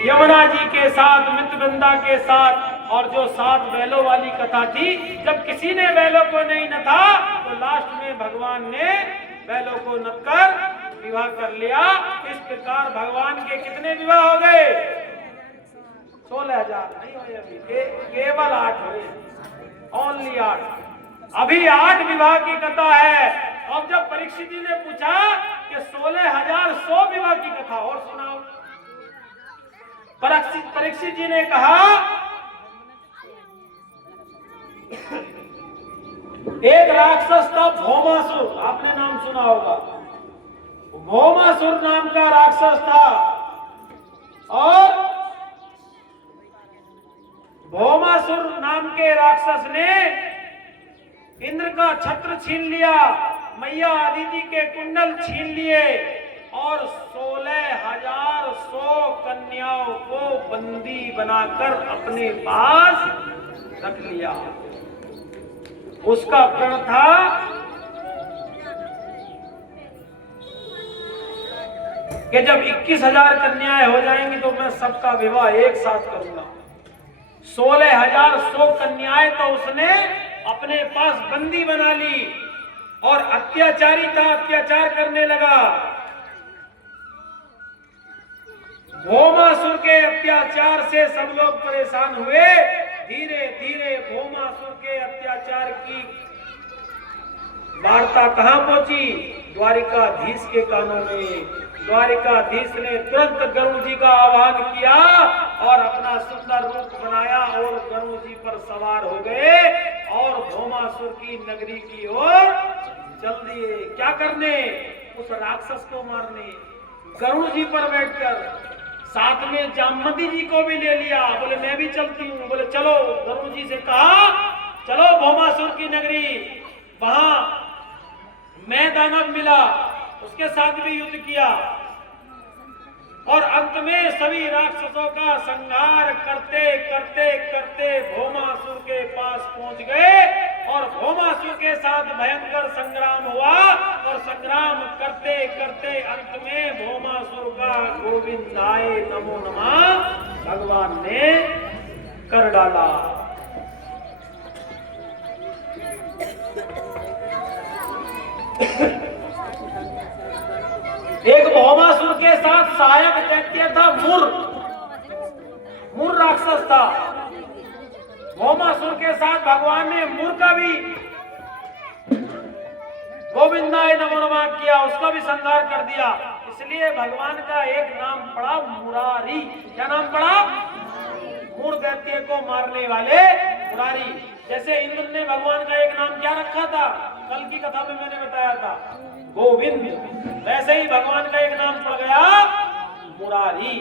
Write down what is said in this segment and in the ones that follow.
यमुना जी के साथ, मित्रवृंदा के साथ, और जो 7 बैलों वाली कथा थी, जब किसी ने बैलों को नहीं नथा तो लास्ट में भगवान ने बैलों को नथकर विवाह कर लिया। इस प्रकार भगवान के कितने विवाह हो गए? 16,000 नहीं हुए अभी, केवल 8 हुए, ओनली 8। अभी 8 विवाह की कथा है। अब जब परीक्षित जी ने पूछा कि 16,100 विवाह की कथा और सुनाओ, परीक्षित जी ने कहा एक राक्षस था भौमासुर, आपने नाम सुना होगा। भौमासुर नाम का राक्षस था और भौमासुर नाम के राक्षस ने इंद्र का छत्र छीन लिया, मैया अदिति के कुंडल छीन लिए और 16,100 कन्याओं को बंदी बनाकर अपने पास रख लिया। उसका प्रण था कि जब 21,000 कन्याएं हो जाएंगी तो मैं सबका विवाह एक साथ करूंगा। 16,100 कन्याएं तो उसने अपने पास बंदी बना ली और अत्याचारी का अत्याचार करने लगा। भौमासुर के अत्याचार से सब लोग परेशान हुए। धीरे धीरे भौमासुर के अत्याचार की वार्ता कहां पहुंची? द्वारिकाधीश के कानों में। द्वारिकाधीश ने तुरंत गरुड़ जी का आह्वान किया और अपना सुंदर रूप बनाया और गरुड़ जी पर सवार हो गए और भौमासुर की नगरी की ओर चल दिए। क्या करने? उस राक्षस को मारने। गरुड़ जी पर बैठकर साथ में जामवंती जी को भी ले लिया। बोले मैं भी चलती हूँ। बोले चलो। गरुड़ जी से कहा चलो भौमासुर की नगरी, वहां मैं दानव मिला, उसके साथ भी युद्ध किया और अंत में सभी राक्षसों का संहार करते करते करते भौमासुर के पास पहुंच गए और भौमासुर के साथ भयंकर संग्राम हुआ और संग्राम करते करते अंत में भौमासुर का गोविंदाय नमो नमः भगवान ने कर डाला। एक भौमासुर के साथ सहायक दैत्य था मुर राक्षस था। भौमासुर के साथ भगवान ने मुर का भी गोविंदाय नमो नमः किया, उसका भी संहार कर दिया। इसलिए भगवान का एक नाम पड़ा मुरारी। क्या नाम पड़ा? मुर दैत्य को मारने वाले मुरारी। जैसे इंद्र ने भगवान का एक नाम क्या रखा था, कल की कथा में मैंने बताया था, गोविंद, वैसे ही भगवान का एक नाम पड़ गया मुरारी।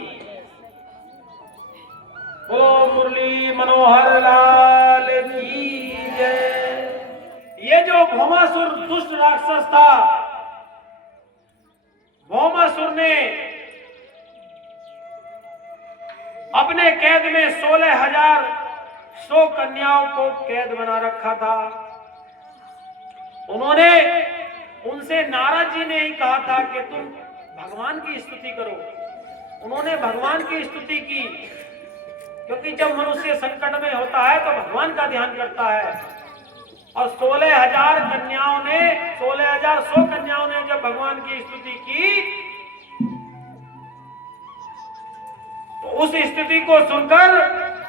ओ मुरली मनोहर लाल की जय। ये जो भौमासुर दुष्ट राक्षस था, भौमासुर ने अपने कैद में 16,100 कन्याओं को कैद बना रखा था। उन्होंने उनसे नारद जी ने ही कहा था कि तुम भगवान की स्तुति करो। उन्होंने भगवान की स्तुति की, क्योंकि जब मनुष्य संकट में होता है तो भगवान का ध्यान करता है। और 16,100 कन्याओं ने जब भगवान की स्तुति की तो उस स्तुति को सुनकर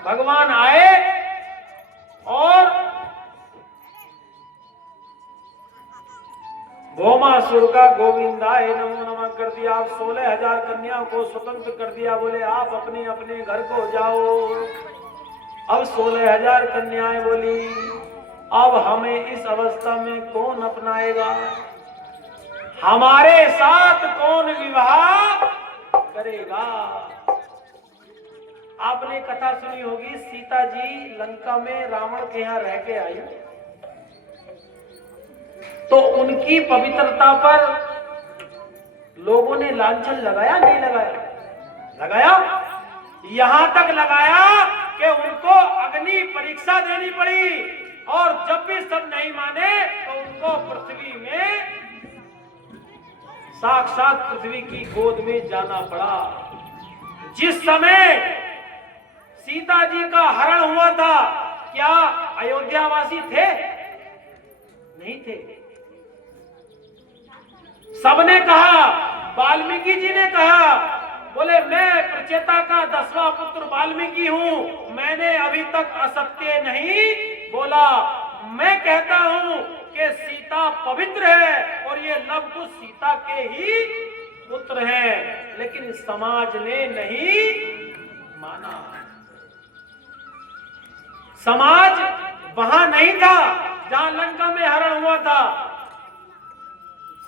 भगवान आए और भौमासुर का गोविंदाय नमो नमः कर दिया। आप 16,000 कन्याओं को स्वतंत्र कर दिया। बोले आप अपने अपने घर को जाओ। अब 16,000 कन्याएं बोली अब हमें इस अवस्था में कौन अपनाएगा, हमारे साथ कौन विवाह करेगा। आपने कथा सुनी होगी, सीता जी लंका में रावण के यहाँ रह के आई तो उनकी पवित्रता पर लोगों ने लांछन लगाया, नहीं लगाया? लगाया। यहां तक लगाया कि उनको अग्नि परीक्षा देनी पड़ी और जब भी सब नहीं माने तो उनको पृथ्वी में, साक्षात पृथ्वी की गोद में जाना पड़ा। जिस समय सीता जी का हरण हुआ था, क्या अयोध्यावासी थे? नहीं थे। सबने कहा, वाल्मीकि जी ने कहा, बोले मैं प्रचेता का 10वां पुत्र वाल्मीकि हूं, मैंने अभी तक असत्य नहीं बोला। मैं कहता हूं कि सीता पवित्र है और ये लवकुश सीता के ही पुत्र हैं, लेकिन समाज ने नहीं माना। समाज वहां नहीं था जहां लंका में हरण हुआ था।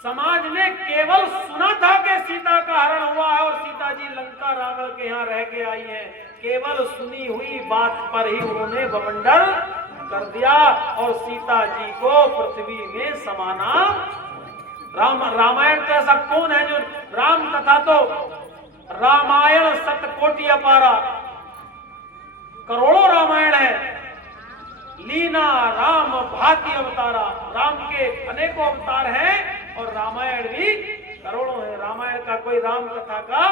समाज ने केवल सुना था कि सीता का हरण हुआ है और सीता जी लंका रावण के यहाँ रह के आई हैं। केवल सुनी हुई बात पर ही उन्होंने बवंडर कर दिया और सीता जी को पृथ्वी में समाना। रामायण तो ऐसा कौन है जो राम कथा तो रामायण सतकोटि अपारा, करोड़ों रामायण है। लीना राम भांति अवतारा, राम के अनेकों अवतार हैं और रामायण भी करोड़ों है। रामायण का कोई राम कथा का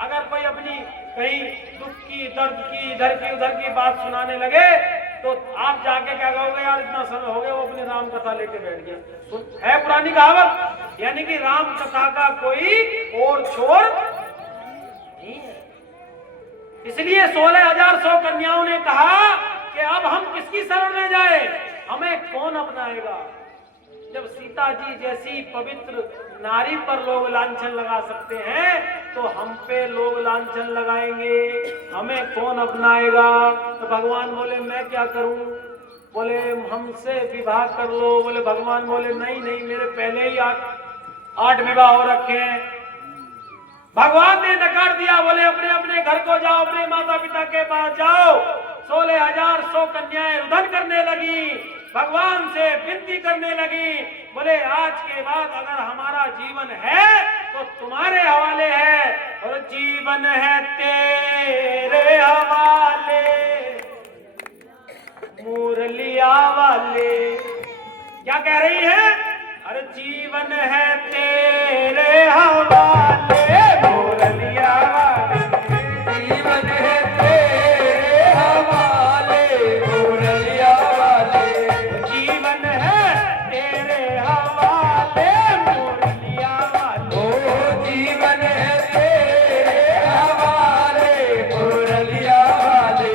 अगर कोई अपनी कहीं दुख की, दर्द की, इधर की उधर की बात सुनाने लगे तो आप जाके क्या कहोगे, यार इतना समय हो गया वो अपनी राम कथा लेके बैठ गया। है पुरानी कहावत, यानी कि राम कथा का कोई और छोर नहीं है। इसलिए 16,100 कन्याओं ने कहा कि अब हम किसकी शरण में जाए, हमें कौन अपनाएगा। जब सीता जी जैसी पवित्र नारी पर लोग लांछन लगा सकते हैं तो हम पे लोग लांछन लगाएंगे, हमें कौन अपनाएगा। तो भगवान बोले मैं क्या करूं, बोले हमसे विवाह कर लो। बोले भगवान बोले नहीं नहीं, मेरे पहले ही 8 विवाह हो रखे हैं। भगवान ने नकार दिया, बोले अपने अपने घर को जाओ, अपने माता पिता के पास जाओ। 16,100 कन्याएं रुदन करने लगी, भगवान से विनती करने लगी, बोले आज के बाद अगर हमारा जीवन है तो तुम्हारे हवाले है, और जीवन है तेरे हवाले मुरलिया वाले। क्या कह रही है, अरे जीवन है तेरे हवाले मुरलिया वाले, जीवन है तेरे हवाले मुरलिया वाले, जीवन है तेरे हवाले मुरलिया वाले, ओ जीवन है तेरे हवाले मुरलिया वाले।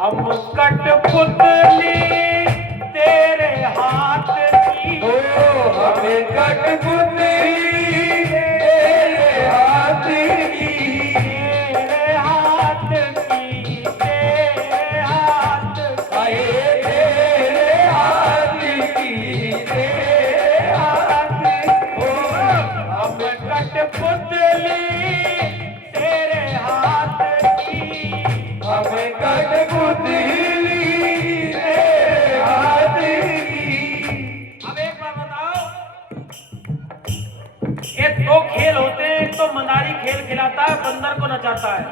हम कठपुतली तेरे हाथ की, ओ हमें कठपुतली तेरे हाथ की, तेरे हाथ की, तेरे हाथ आए तेरे हाथ की, तेरे हाथ, ओ हमें कठपुतली तेरे हाथ की, हमें कठपुतली तेरे हाथ की। अब एक बार बताओ, ये 2 खेल होते हैं, एक तो मंदारी खेल खिलाता है, बंदर को नचाता है,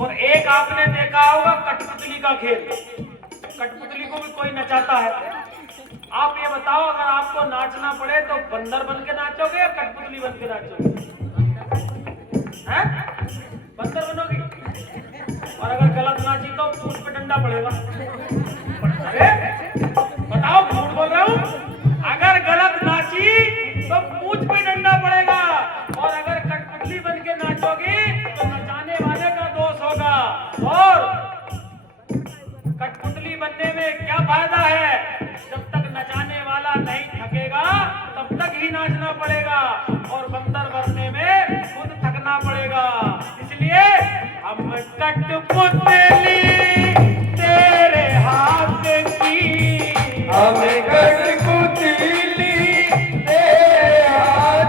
और एक आपने देखा होगा कठपुतली का खेल, कठपुतली को भी कोई नचाता है। आप ये बताओ, अगर आपको नाचना पड़े तो बंदर बन के नाचोगे या कठपुतली बन के नाचोगे? हैं? बंदर बनोगे? और अगर गलत नाची तो पूछ पे डंडा पड़ेगा। अरे बताओ, झूठ बोल रहा हूं? अगर गलत नाची तो पूछ पे डंडा पड़ेगा, और अगर कठपुतली बन के नाचोगी तो नचाने वाले का दोष होगा। और कठपुतली बनने में क्या फायदा है, जब तक नचाने वाला नहीं थकेगा तब तक ही नाचना पड़ेगा, और बंदर बनने में खुद थकना पड़ेगा। इसलिए हम कठपुतली तेरे हाथ की, हमें कठपुतली तेरे हाथ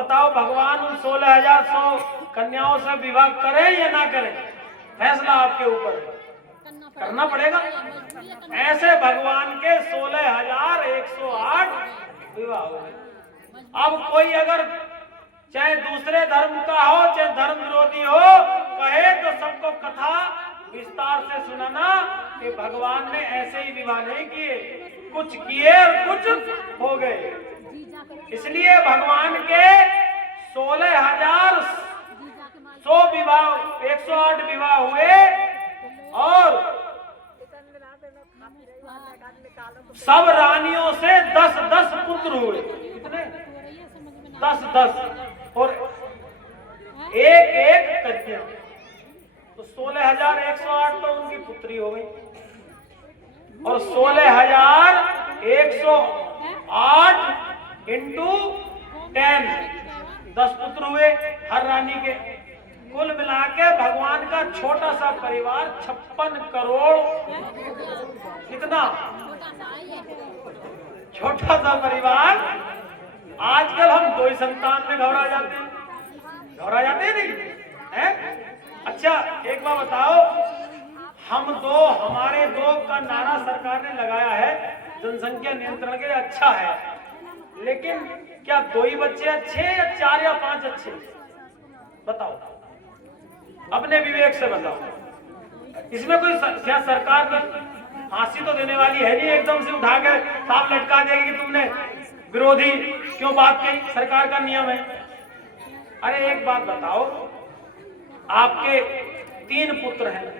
बताओ भगवान उन 16,100 कन्याओं से विवाह करें या ना करें? फैसला आपके ऊपर है, करना पड़ेगा। ऐसे भगवान के 16,108 विवाह हुए। अब कोई अगर चाहे दूसरे धर्म का हो चाहे धर्म विरोधी हो कहे तो सबको कथा विस्तार से सुनाना कि भगवान ने ऐसे ही विवाह नहीं किए, कुछ किए और कुछ हो गए। इसलिए भगवान के 16,100 विवाह 108 विवाह हुए और सब रानियों से 10-10 पुत्र हुए। कितने? 10-10 और एक कन्या। तो 16,108 तो उनकी पुत्री हो गई और 16,108 इंटू 10 10 पुत्र हुए हर रानी के। कुल मिला के भगवान का छोटा सा परिवार 56 करोड़। कितना छोटा सा परिवार। आजकल हम 2 ही संतान में घबरा जाते हैं, नहीं है? अच्छा एक बात बताओ, हमारे 2 का नारा सरकार ने लगाया है जनसंख्या नियंत्रण के लिए, अच्छा है, लेकिन क्या 2 ही बच्चे अच्छे या 4 या 5 अच्छे? बताओ, अपने विवेक से बताओ। इसमें कोई क्या सरकार ने फांसी तो देने वाली है नहीं, एकदम से उठा के सांप लटका देगी कि तुमने विरोधी क्यों बात कही, सरकार का नियम है। अरे एक बात बताओ, आपके 3 पुत्र हैं,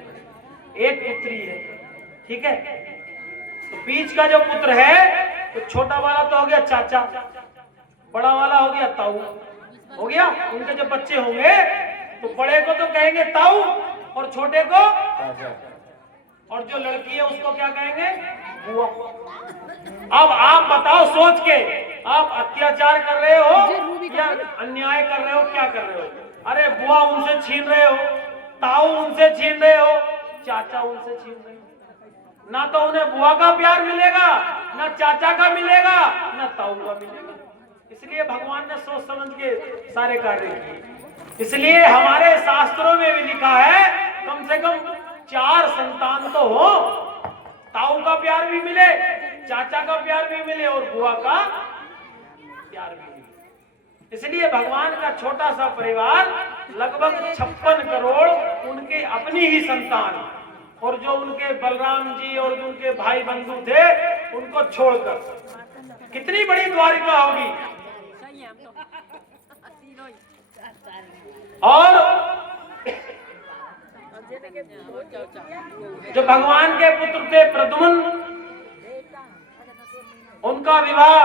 1 पुत्री है, ठीक है? तो बीच का जो पुत्र है तो छोटा वाला तो हो गया चाचा, बड़ा वाला हो गया ताऊ, हो गया। उनके जब बच्चे होंगे तो बड़े को तो कहेंगे ताऊ और छोटे को चाचा, और जो लड़की है उसको क्या कहेंगे? बुआ। अब आप बताओ सोच के, आप अत्याचार कर रहे हो या अन्याय कर रहे हो, क्या कर रहे हो? अरे बुआ उनसे छीन रहे हो, ताऊ उनसे छीन रहे हो, चाचा उनसे छीन रहे हो। ना तो उन्हें बुआ का प्यार मिलेगा, ना चाचा का मिलेगा, ना ताऊ का मिलेगा। इसलिए भगवान ने सोच समझ के सारे कार्य किए। इसलिए हमारे शास्त्रों में भी लिखा है कम से कम 4 संतान तो हो, ताऊ का प्यार भी मिले, चाचा का प्यार भी मिले और बुआ का प्यार भी मिले। इसलिए भगवान का छोटा सा परिवार लगभग 56 करोड़ उनके अपनी ही संतान, और जो उनके बलराम जी और जो उनके भाई बंधु थे उनको छोड़कर कितनी बड़ी द्वारिका होगी। और जो भगवान के पुत्र थे प्रद्युम्न, उनका विवाह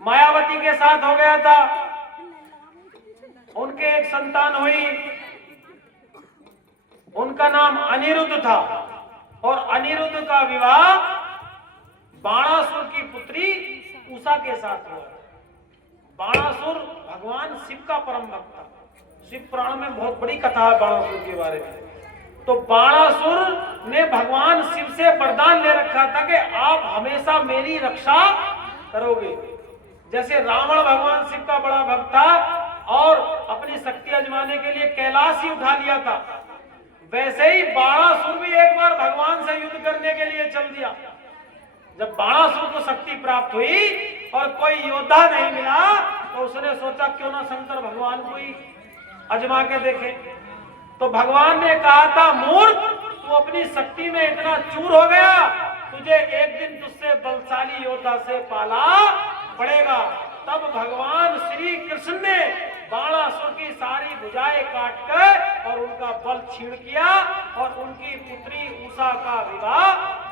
मायावती के साथ हो गया था। उनके एक संतान हुई, उनका नाम अनिरुद्ध था, और अनिरुद्ध का विवाह बाणासुर की पुत्री उषा के साथ हुआ। बाणासुर भगवान शिव का परम भक्त था। शिव पुराण में बहुत बड़ी कथा है बाणासुर के बारे में। तो बाणासुर ने भगवान शिव से वरदान ले रखा था कि आप हमेशा मेरी रक्षा करोगे। जैसे रावण भगवान शिव का बड़ा भक्त था और अपनी शक्ति आजमाने के लिए कैलाश ही उठा लिया था, वैसे ही बाणासुर भी एक बार भगवान से युद्ध करने के लिए चल दिया। जब बाणासुर को शक्ति प्राप्त हुई और कोई योद्धा नहीं मिला तो उसने सोचा क्यों ना शंकर भगवान को ही आजमा के देखे। तो भगवान ने कहा था, मूर्ख, तू अपनी शक्ति में इतना चूर हो गया, तुझे एक दिन तुझसे बलशाली योद्धा से पाला पड़ेगा। तब भगवान श्री कृष्ण ने बाणासुर की सारी भुजाएं काटकर और उनका बल छीण किया और उनकी पुत्री उषा का विवाह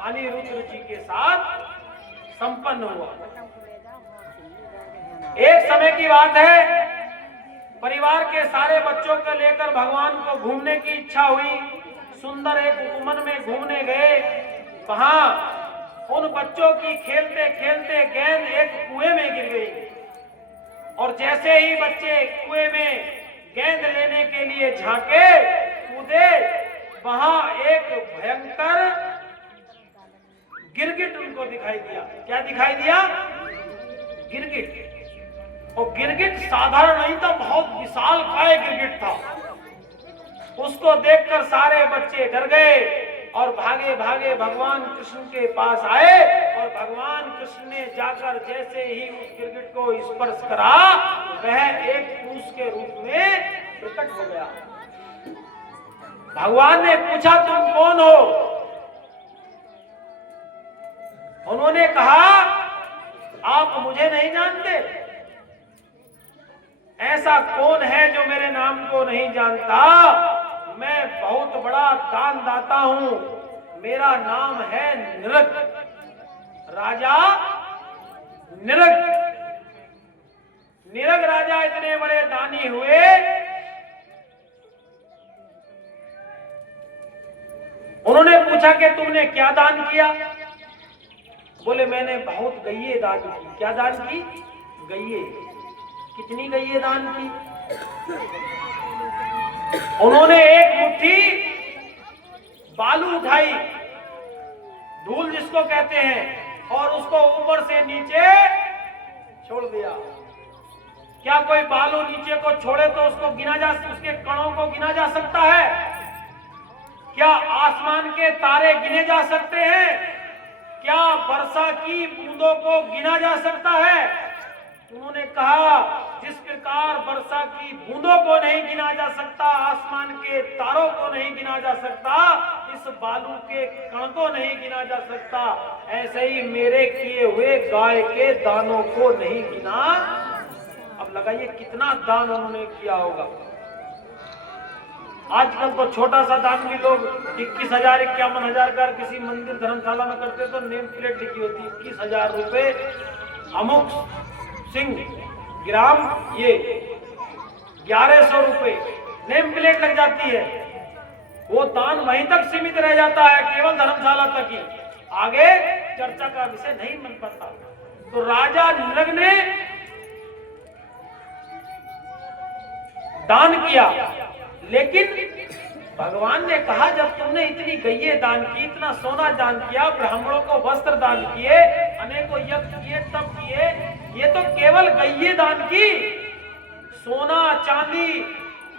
अनिरुद्ध जी के साथ संपन्न हुआ। एक समय की बात है, परिवार के सारे बच्चों को लेकर भगवान को घूमने की इच्छा हुई। सुंदर एक उपवन में घूमने गए। वहां उन बच्चों की खेलते खेलते गेंद एक कुएं में गिर गई, और जैसे ही बच्चे कुएं में गेंद लेने के लिए झांके कूदे, वहां एक भयंकर गिरगिट उनको दिखाई दिया। क्या दिखाई दिया? गिरगिट। और गिरगिट साधारण नहीं था, बहुत विशाल काय गिरगिट था। उसको देखकर सारे बच्चे डर गए और भागे भागे भगवान कृष्ण के पास आए, और भगवान कृष्ण ने जाकर जैसे ही उस गिरगिट को स्पर्श करा, वह एक पूस के रूप में प्रकट हो गया। भगवान ने पूछा, तुम कौन हो? उन्होंने कहा, आप मुझे नहीं जानते? ऐसा कौन है जो मेरे नाम को नहीं जानता? मैं बहुत बड़ा दान दाता हूं, मेरा नाम है निरग, राजा निरग। निरग राजा इतने बड़े दानी हुए। उन्होंने पूछा कि तुमने क्या दान किया? बोले, मैंने बहुत गईये दान की। क्या दान की? गईये। कितनी गईये दान की? उन्होंने एक मुट्ठी बालू उठाई, धूल जिसको कहते हैं, और उसको ऊपर से नीचे छोड़ दिया। क्या कोई बालू नीचे को छोड़े तो उसको उसके कणों को गिना जा सकता है? क्या आसमान के तारे गिने जा सकते हैं? क्या वर्षा की बूंदों को गिना जा सकता है? उन्होंने कहा, जिस प्रकार वर्षा की बूंदों को नहीं गिना जा सकता, आसमान के तारों को नहीं गिना जा सकता, इस बालू के कण को नहीं गिना जा सकता, ऐसे ही मेरे किए हुए गाय के दानों को नहीं गिना। अब लगाइए कितना दान उन्होंने किया होगा। आजकल तो छोटा सा दान भी लोग 21,000 51,000 का किसी मंदिर धर्मशाला में करते तो नेम प्लेट लिखी होती, 21,000 रुपए अमुक सिंह ग्राम, ये 1100 रुपए नेम प्लेट लग जाती है। वो दान वहीं तक सीमित रह जाता है, केवल धर्मशाला तक ही, आगे चर्चा का विषय नहीं बन पाता। तो राजा निरग ने दान किया, लेकिन भगवान ने कहा, जब तुमने इतनी गईये दान की, इतना सोना दान किया, ब्राह्मणों को वस्त्र दान किए, अनेकों यज्ञ किए, तब किए, ये तो केवल गईये दान की। सोना चांदी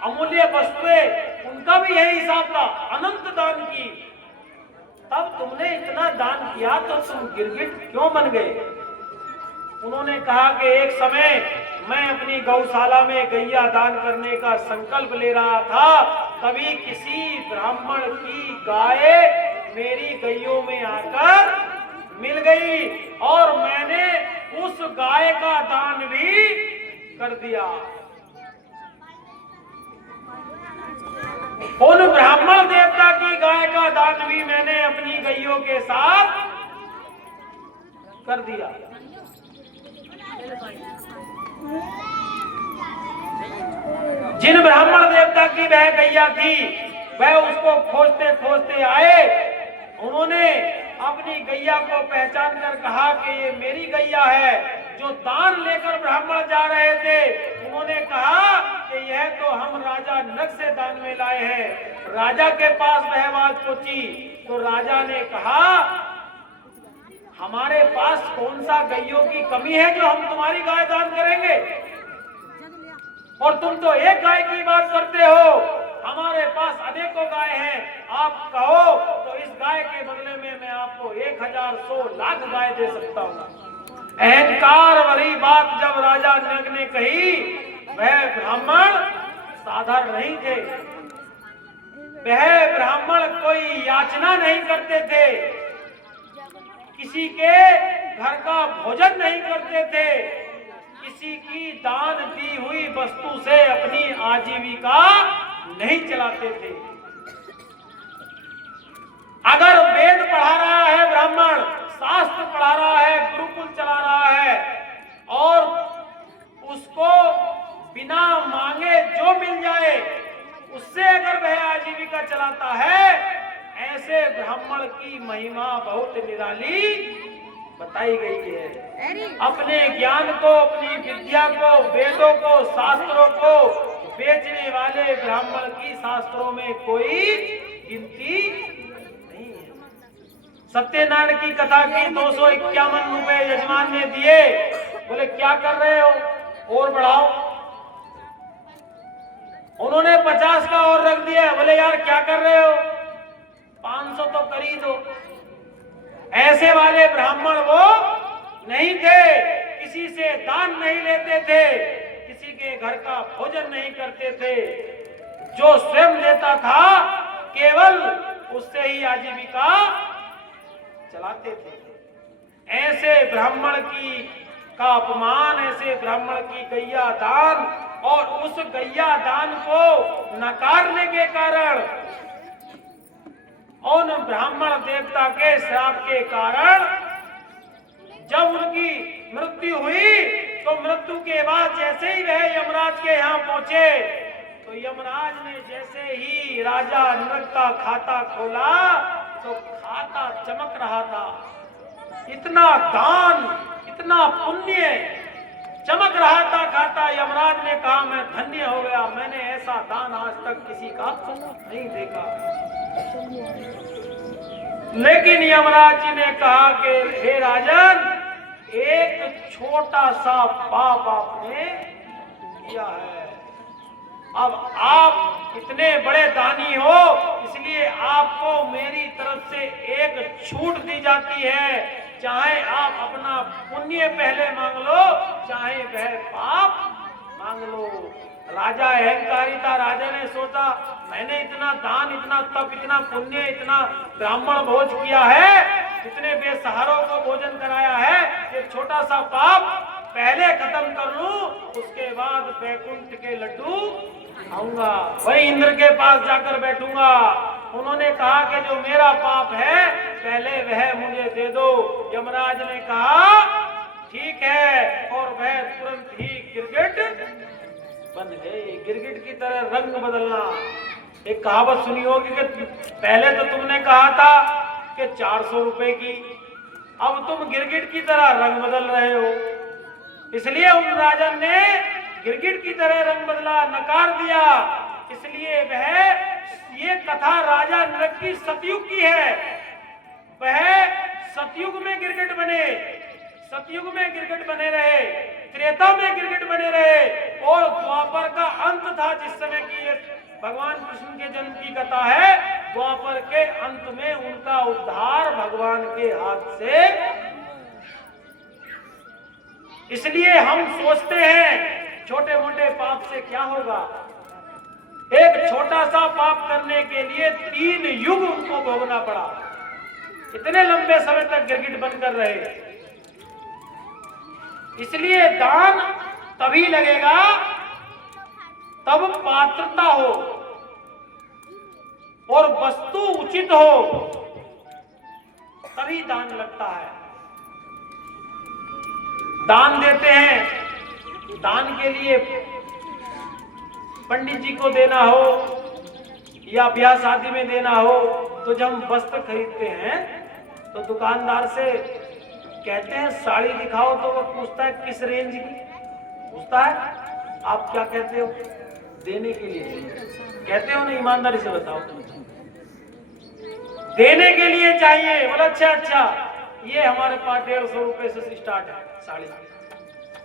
अमूल्य वस्तुएं, उनका भी यही हिसाब था, अनंत दान की। तब तुमने इतना दान किया तो तुम गिरगिट क्यों बन गए? उन्होंने कहा कि एक समय मैं अपनी गौशाला में गैया दान करने का संकल्प ले रहा था, तभी किसी ब्राह्मण की गाय मेरी गैयों में आकर मिल गई, और मैंने उस गाय का दान भी कर दिया। उन ब्राह्मण देवता की गाय का दान भी मैंने अपनी गैयों के साथ कर दिया। जिन ब्राह्मण देवता की वह गैया थी, वह उसको खोजते खोजते आए। उन्होंने अपनी गैया को पहचान कर कहा कि ये मेरी गैया है। जो दान लेकर ब्राह्मण जा रहे थे, उन्होंने कहा कि यह तो हम राजा नग से दान में लाए हैं। राजा के पास वह बात पहुंची तो राजा ने कहा, हमारे पास कौन सा गैयों की कमी है जो हम तुम्हारी गाय दान करेंगे, और तुम तो एक गाय की बात करते हो, हमारे पास अनेकों गाय हैं। आप कहो तो इस गाय के बदले में मैं आपको 1000 100 लाख गाय दे सकता हूँ। अहंकार वाली बात जब राजा नग ने कही, वह ब्राह्मण साधारण नहीं थे। वह ब्राह्मण कोई याचना नहीं करते थे, किसी के घर का भोजन नहीं करते थे, किसी की दान दी हुई वस्तु से अपनी आजीविका नहीं चलाते थे। अगर वेद पढ़ा रहा है ब्राह्मण, शास्त्र पढ़ा रहा है, गुरुकुल चला रहा है, और उसको बिना मांगे जो मिल जाए उससे अगर वह आजीविका चलाता है, ऐसे ब्राह्मण की महिमा बहुत निराली बताई गई है। अपने ज्ञान को, अपनी विद्या को, वेदों को, शास्त्रों को बेचने वाले ब्राह्मण की शास्त्रों में कोई गिनती नहीं है। सत्यनारायण की कथा की 251 रुपए यजमान ने दिए। बोले क्या कर रहे हो? और बढ़ाओ। उन्होंने 50 का और रख दिया। बोले यार क्या कर रहे हो, 500 तो कर ही दो। ऐसे वाले ब्राह्मण वो नहीं थे, किसी से दान नहीं लेते थे, किसी के घर का भोजन नहीं करते थे। जो स्वयं देता था केवल उससे ही आजीविका चलाते थे। ऐसे ब्राह्मण का अपमान, ऐसे ब्राह्मण की गैया दान और उस गैया दान को नकारने के कारण, उन ब्राह्मण देवता के श्राप के कारण जब उनकी मृत्यु हुई तो मृत्यु के बाद जैसे ही वह यमराज के यहाँ पहुंचे तो यमराज ने जैसे ही राजा नरक का खाता खोला तो खाता चमक रहा था। इतना दान, इतना पुण्य चमक रहा था खाता। यमराज ने कहा मैं धन्य हो गया, मैंने ऐसा दान आज तक किसी का नहीं देखा। लेकिन यमराज जी ने कहा कि हे राजन, एक छोटा सा पाप आपने किया है। अब आप इतने बड़े दानी हो, इसलिए आपको मेरी तरफ से एक छूट दी जाती है। चाहे आप अपना पुण्य पहले मांग लो, चाहे वह पाप मांग लो। राजा अहंकारी था। राजा ने सोचा मैंने इतना दान, इतना तप, इतना पुण्य, इतना ब्राह्मण भोज किया है, इतने बेसहारों को भोजन कराया है, एक छोटा सा पाप पहले खत्म कर लूं, उसके बाद बैकुंठ के लड्डू खाऊंगा, वही इंद्र के पास जाकर बैठूंगा। उन्होंने कहा कि जो मेरा पाप है पहले वह मुझे दे दो। यमराज ने कहा ठीक है, और वह तुरंत ही गिरगिट बन गए। गिरगिट की तरह रंग बदलना। एक कहावत सुनी होगी कि पहले तो तुमने कहा था कि 400 रुपए की, अब तुम गिरगिट की तरह रंग बदल रहे हो। इसलिए उन राजन ने गिरगिट की तरह रंग बदला, नकार दिया। इसलिए वह ये कथा राजा नरक की सतयुग की है। वह सतयुग में गिरगिट बने, सतयुग में गिरगिट बने रहे, त्रेता में गिरगिट बने रहे, और द्वापर का अंत था जिस समय की ये भगवान कृष्ण के जन्म की कथा है। द्वापर के अंत में उनका उद्धार भगवान के हाथ से। इसलिए हम सोचते हैं छोटे मोटे पाप से क्या होगा। एक छोटा सा पाप करने के लिए 3 युग उनको भोगना पड़ा। इतने लंबे समय तक गिरगिट बनकर रहे। इसलिए दान तभी लगेगा तब पात्रता हो और वस्तु उचित हो, तभी दान लगता है। दान देते हैं, दान के लिए पंडित जी को देना हो या ब्याह शादी में देना हो, तो जब हम वस्त्र खरीदते हैं तो दुकानदार से कहते हैं साड़ी दिखाओ, तो वो पूछता है किस रेंज की, पूछता है। आप क्या कहते हो? देने के लिए कहते हो ना, ईमानदारी से बताओ। देने के लिए चाहिए। बोला अच्छा, ये हमारे पास 150 रुपए से स्टार्ट है साड़ी,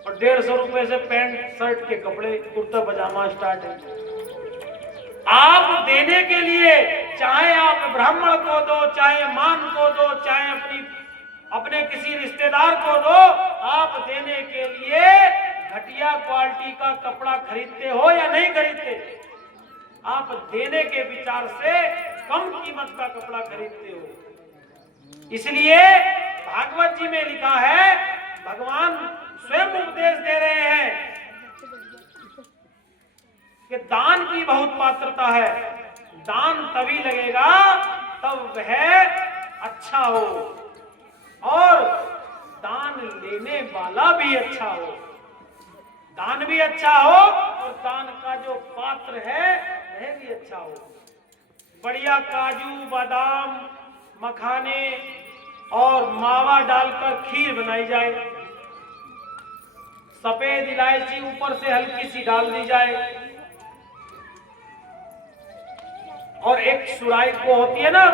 और 150 रुपए से पैंट शर्ट के कपड़े, कुर्ता पजामा स्टार्ट है। आप देने के लिए, चाहे आप ब्राह्मण को दो, चाहे मान को दो, चाहे अपने किसी रिश्तेदार को दो, आप देने के लिए घटिया क्वालिटी का कपड़ा खरीदते हो या नहीं खरीदते? आप देने के विचार से कम कीमत का कपड़ा खरीदते हो। इसलिए भागवत जी में लिखा है, भगवान स्वयं उपदेश दे रहे हैं कि दान की बहुत पात्रता है। दान तभी लगेगा तब वह अच्छा हो, और दान लेने वाला भी अच्छा हो। दान भी अच्छा हो और दान का जो पात्र है वह भी अच्छा हो। बढ़िया काजू, बादाम, मखाने और मावा डालकर खीर बनाई जाए, सफेद इलायची ऊपर से हल्की सी डाल दी जाए, और एक सुराई को होती है ना,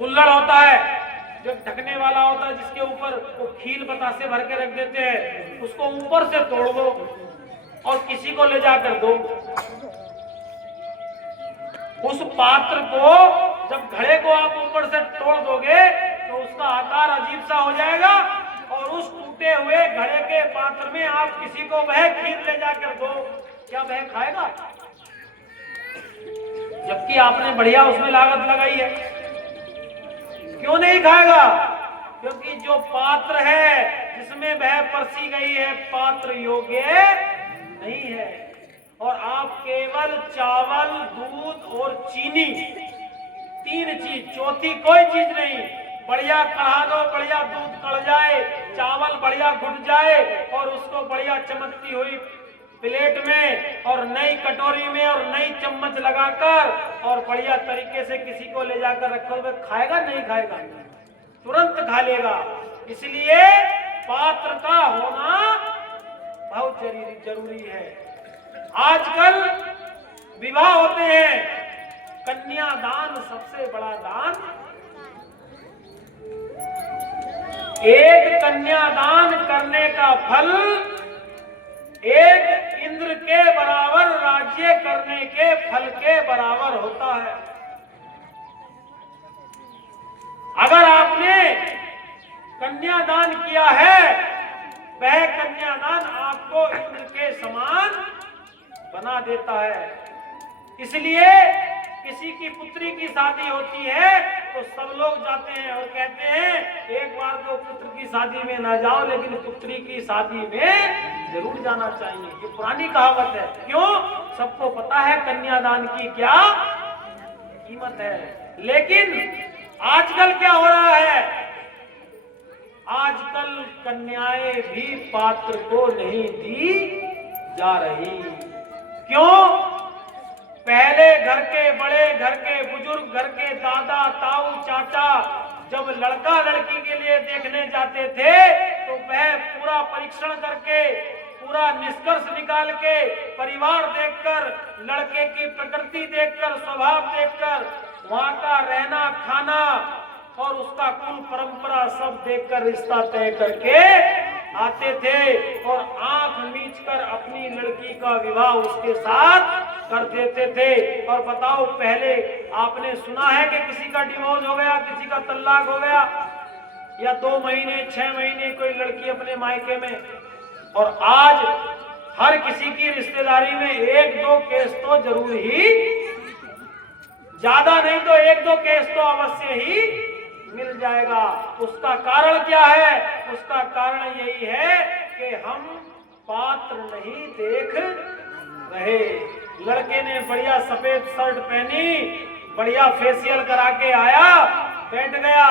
कुल्हड़ होता है, जो ढकने वाला होता है, जिसके ऊपर वो खील बतासे भर के रख देते हैं, उसको ऊपर से तोड़ दो और किसी को ले जाकर दो। उस पात्र को जब घड़े को आप ऊपर से तोड़ दोगे तो उसका आकार अजीब सा हो जाएगा और उस टूटे हुए घड़े के पात्र में आप किसी को वह खीर ले जाकर दो, क्या वह खाएगा? जबकि आपने बढ़िया उसमें लागत लगाई है, क्यों नहीं खाएगा? क्योंकि जो पात्र है जिसमें वह परसी गई है पात्र योग्य नहीं है। और आप केवल चावल, दूध और चीनी, तीन चीज, चौथी कोई चीज नहीं। बढ़िया कढ़ा दो, बढ़िया दूध कढ़ जाए, चावल बढ़िया घुट जाए और उसको बढ़िया चमकती हुई प्लेट में और नई कटोरी में और नई चम्मच लगाकर और बढ़िया तरीके से किसी को ले जाकर रखो, वह खाएगा नहीं खाएगा? तुरंत खा लेगा। इसलिए पात्र का होना बहुत जरूरी है। आजकल विवाह होते हैं, कन्यादान सबसे बड़ा दान। एक कन्यादान करने का फल एक इंद्र के बराबर राज्य करने के फल के बराबर होता है। अगर आपने कन्यादान किया है, वह कन्यादान आपको इंद्र के समान बना देता है। इसलिए किसी की पुत्री की शादी होती है तो सब लोग जाते हैं और कहते हैं एक बार तो पुत्र की शादी में ना जाओ लेकिन पुत्री की शादी में जरूर जाना चाहिए। ये पुरानी कहावत है। क्यों? सबको पता है कन्यादान की क्या कीमत है। लेकिन आजकल क्या हो रहा है? आजकल कन्याएं भी पात्र को नहीं दी जा रही। क्यों? पहले घर के बड़े, घर के बुजुर्ग, घर के दादा, ताऊ, चाचा जब लड़का लड़की के लिए देखने जाते थे तो वह पूरा परीक्षण करके, पूरा निष्कर्ष निकाल के, परिवार देखकर, लड़के की प्रकृति देखकर, स्वभाव देखकर, वहां का रहना खाना और उसका कुल परंपरा सब देखकर रिश्ता तय करके आते थे और आंख मीचकर अपनी लड़की का विवाह उसके साथ कर देते थे। और बताओ, पहले आपने सुना है कि किसी का डिवोर्स हो गया, किसी का तलाक हो गया, या 2 महीने 6 महीने कोई लड़की अपने मायके में? और आज हर किसी की रिश्तेदारी में 1-2 केस तो जरूर ही, ज्यादा नहीं तो 1-2 केस तो अवश्य ही मिल जाएगा। उसका कारण क्या है? उसका कारण यही है कि हम पात्र नहीं देख रहे। लड़के ने बढ़िया सफेद शर्ट पहनी, बढ़िया फेशियल करा के आया, बैठ गया,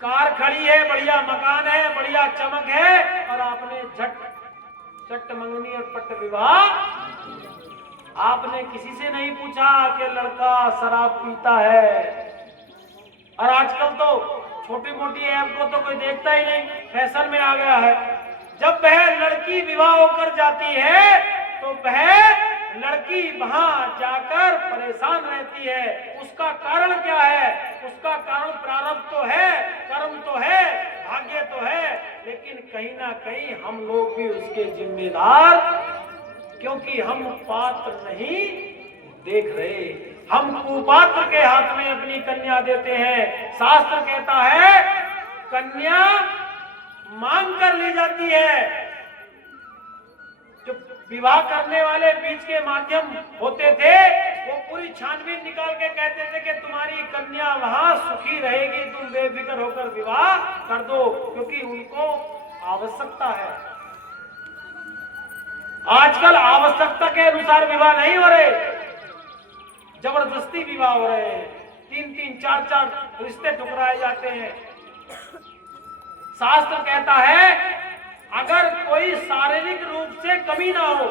कार खड़ी है, बढ़िया मकान है, बढ़िया चमक है, और आपने झट मंगनी और पट विवाह। आपने किसी से नहीं पूछा कि लड़का शराब पीता है। और आजकल तो छोटी मोटी ऐप को तो कोई देखता ही नहीं, फैशन में आ गया है। जब वह लड़की विवाह होकर जाती है तो वह लड़की वहां जाकर परेशान रहती है। उसका कारण क्या है? उसका कारण प्रारब्ध तो है, कर्म तो है, भाग्य तो है, लेकिन कहीं ना कहीं हम लोग भी उसके जिम्मेदार, क्योंकि हम पात्र नहीं देख रहे। हम कुपात्र के हाथ में अपनी कन्या देते हैं। शास्त्र कहता है कन्या मांग कर ली जाती है। जो विवाह करने वाले बीच के माध्यम होते थे वो पूरी छानबीन निकाल के कहते थे कि तुम्हारी कन्या वहां सुखी रहेगी, तुम बेफिक्र होकर विवाह कर दो, क्योंकि उनको आवश्यकता है। आजकल आवश्यकता के अनुसार विवाह नहीं हो रहे, जबरदस्ती विवाह हो रहे हैं। 3-3, 4-4 रिश्ते ठुकराए जाते हैं। शास्त्र कहता है अगर कोई शारीरिक रूप से कमी ना हो,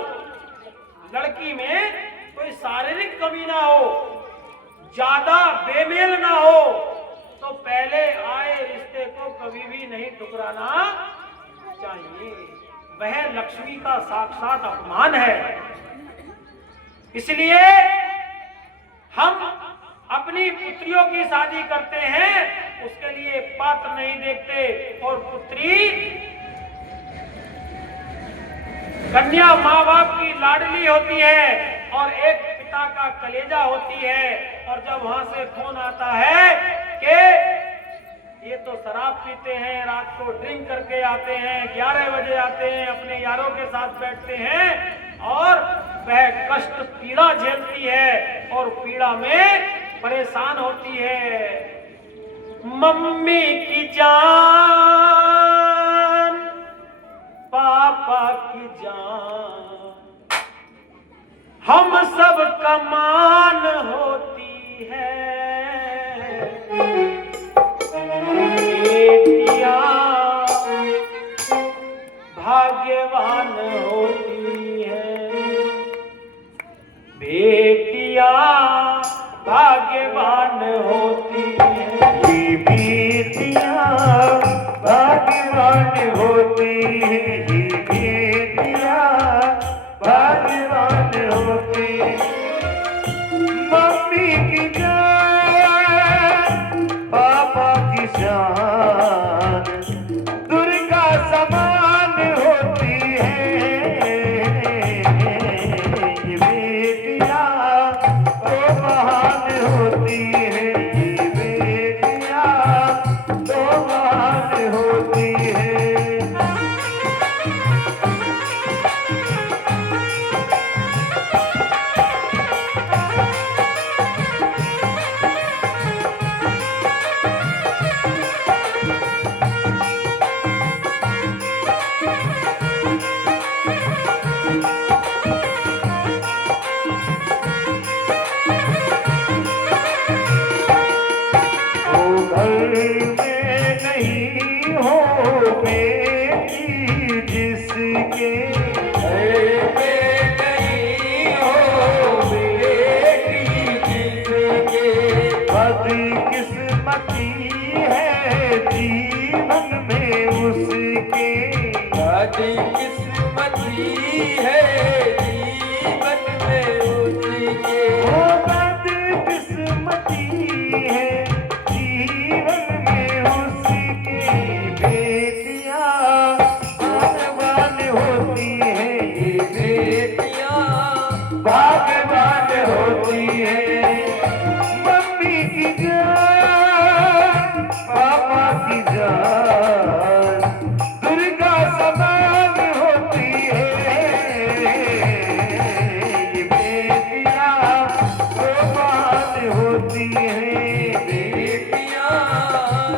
लड़की में कोई शारीरिक कमी ना हो, ज्यादा बेमेल ना हो, तो पहले आए रिश्ते को कभी भी नहीं ठुकराना चाहिए। वह लक्ष्मी का साक्षात अपमान है। इसलिए हम अपनी पुत्रियों की शादी करते हैं उसके लिए पात्र नहीं देखते। और पुत्री, कन्या माँ बाप की लाडली होती है और एक पिता का कलेजा होती है। और जब वहां से फोन आता है कि ये तो शराब पीते हैं, रात को ड्रिंक करके आते हैं, 11 बजे आते हैं, अपने यारों के साथ बैठते हैं और वह कष्ट पीड़ा झेलती है और पीड़ा में परेशान होती है। मम्मी की जान, पापा की जान, हम सब कमान होती है। बेटियां भाग्यवान होती है, बेटियां भाग्यवान होती है। ये बेटियां भाग्यवान होती है, ये बेटियां भाग्यवान होती है। मम्मी की जान, पापा की जान, दुर्गा समान होती है। ये बेटियां तो महान होती है, ये बेटियां तो महान होती है। घर में नहीं हो बेटी जिसके, घर में नहीं हो बेटी जिसके, बदकिस्मती है जीवन में उसके, बदकिस्मती है जीवन में उसके। वो बदकिस्मती है जीवन में उसके। बेटियां भाग्यवान होती है, ये बेटियां भाग्यवान होती है। मम्मी की जान, पापा की जान, दुर्गा समान होती है। ये बेटियां तो महान होती है, बेटियां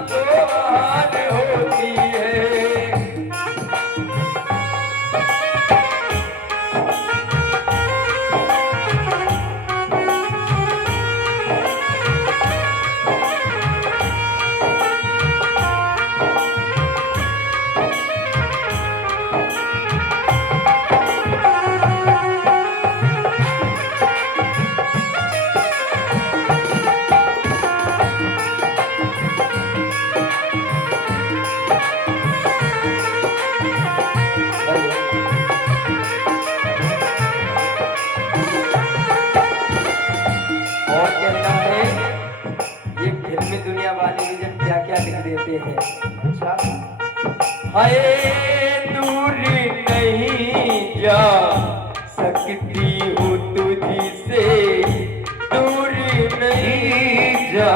तो महान होती है। और कहना है ये फिल्मी दुनिया वाले विजन क्या क्या लिख देते हैं। अच्छा, हाय दूर नहीं जा सकती हूँ तुझसे, दूर नहीं जा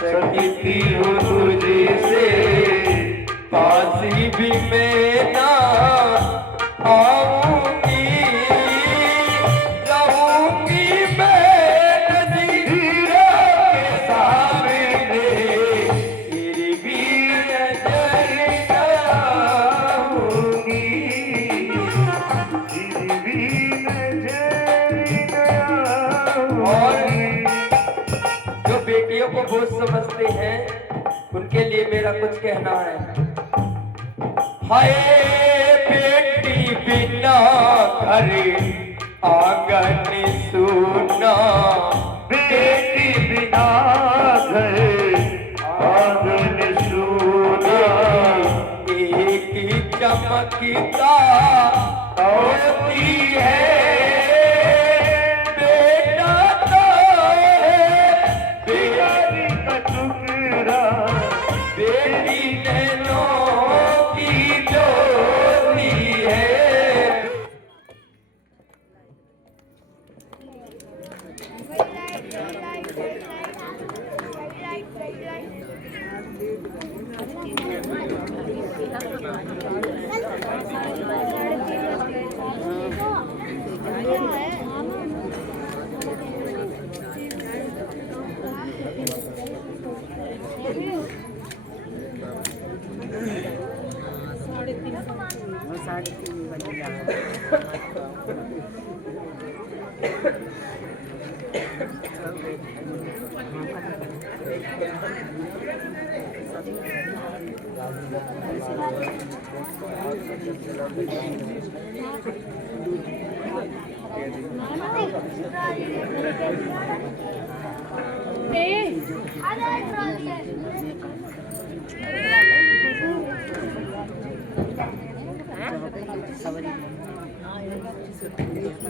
सकती हूँ तुझसे, पास ही भी मैं ना आऊंगी, रहूंगी मैं नज़ीरों के सामने, तेरी भी नजर न आऊंगी, तेरी भी नजर न आऊंगी। जो बेटियों को बोझ समझते हैं उनके लिए मेरा कुछ कहना है। हाय बेटी बिना घर आंगन सुना, बेटी बिना घर आंगन सुना, एक ही चमकता होती है, बेटा तो है बिहारी का टुकड़ा।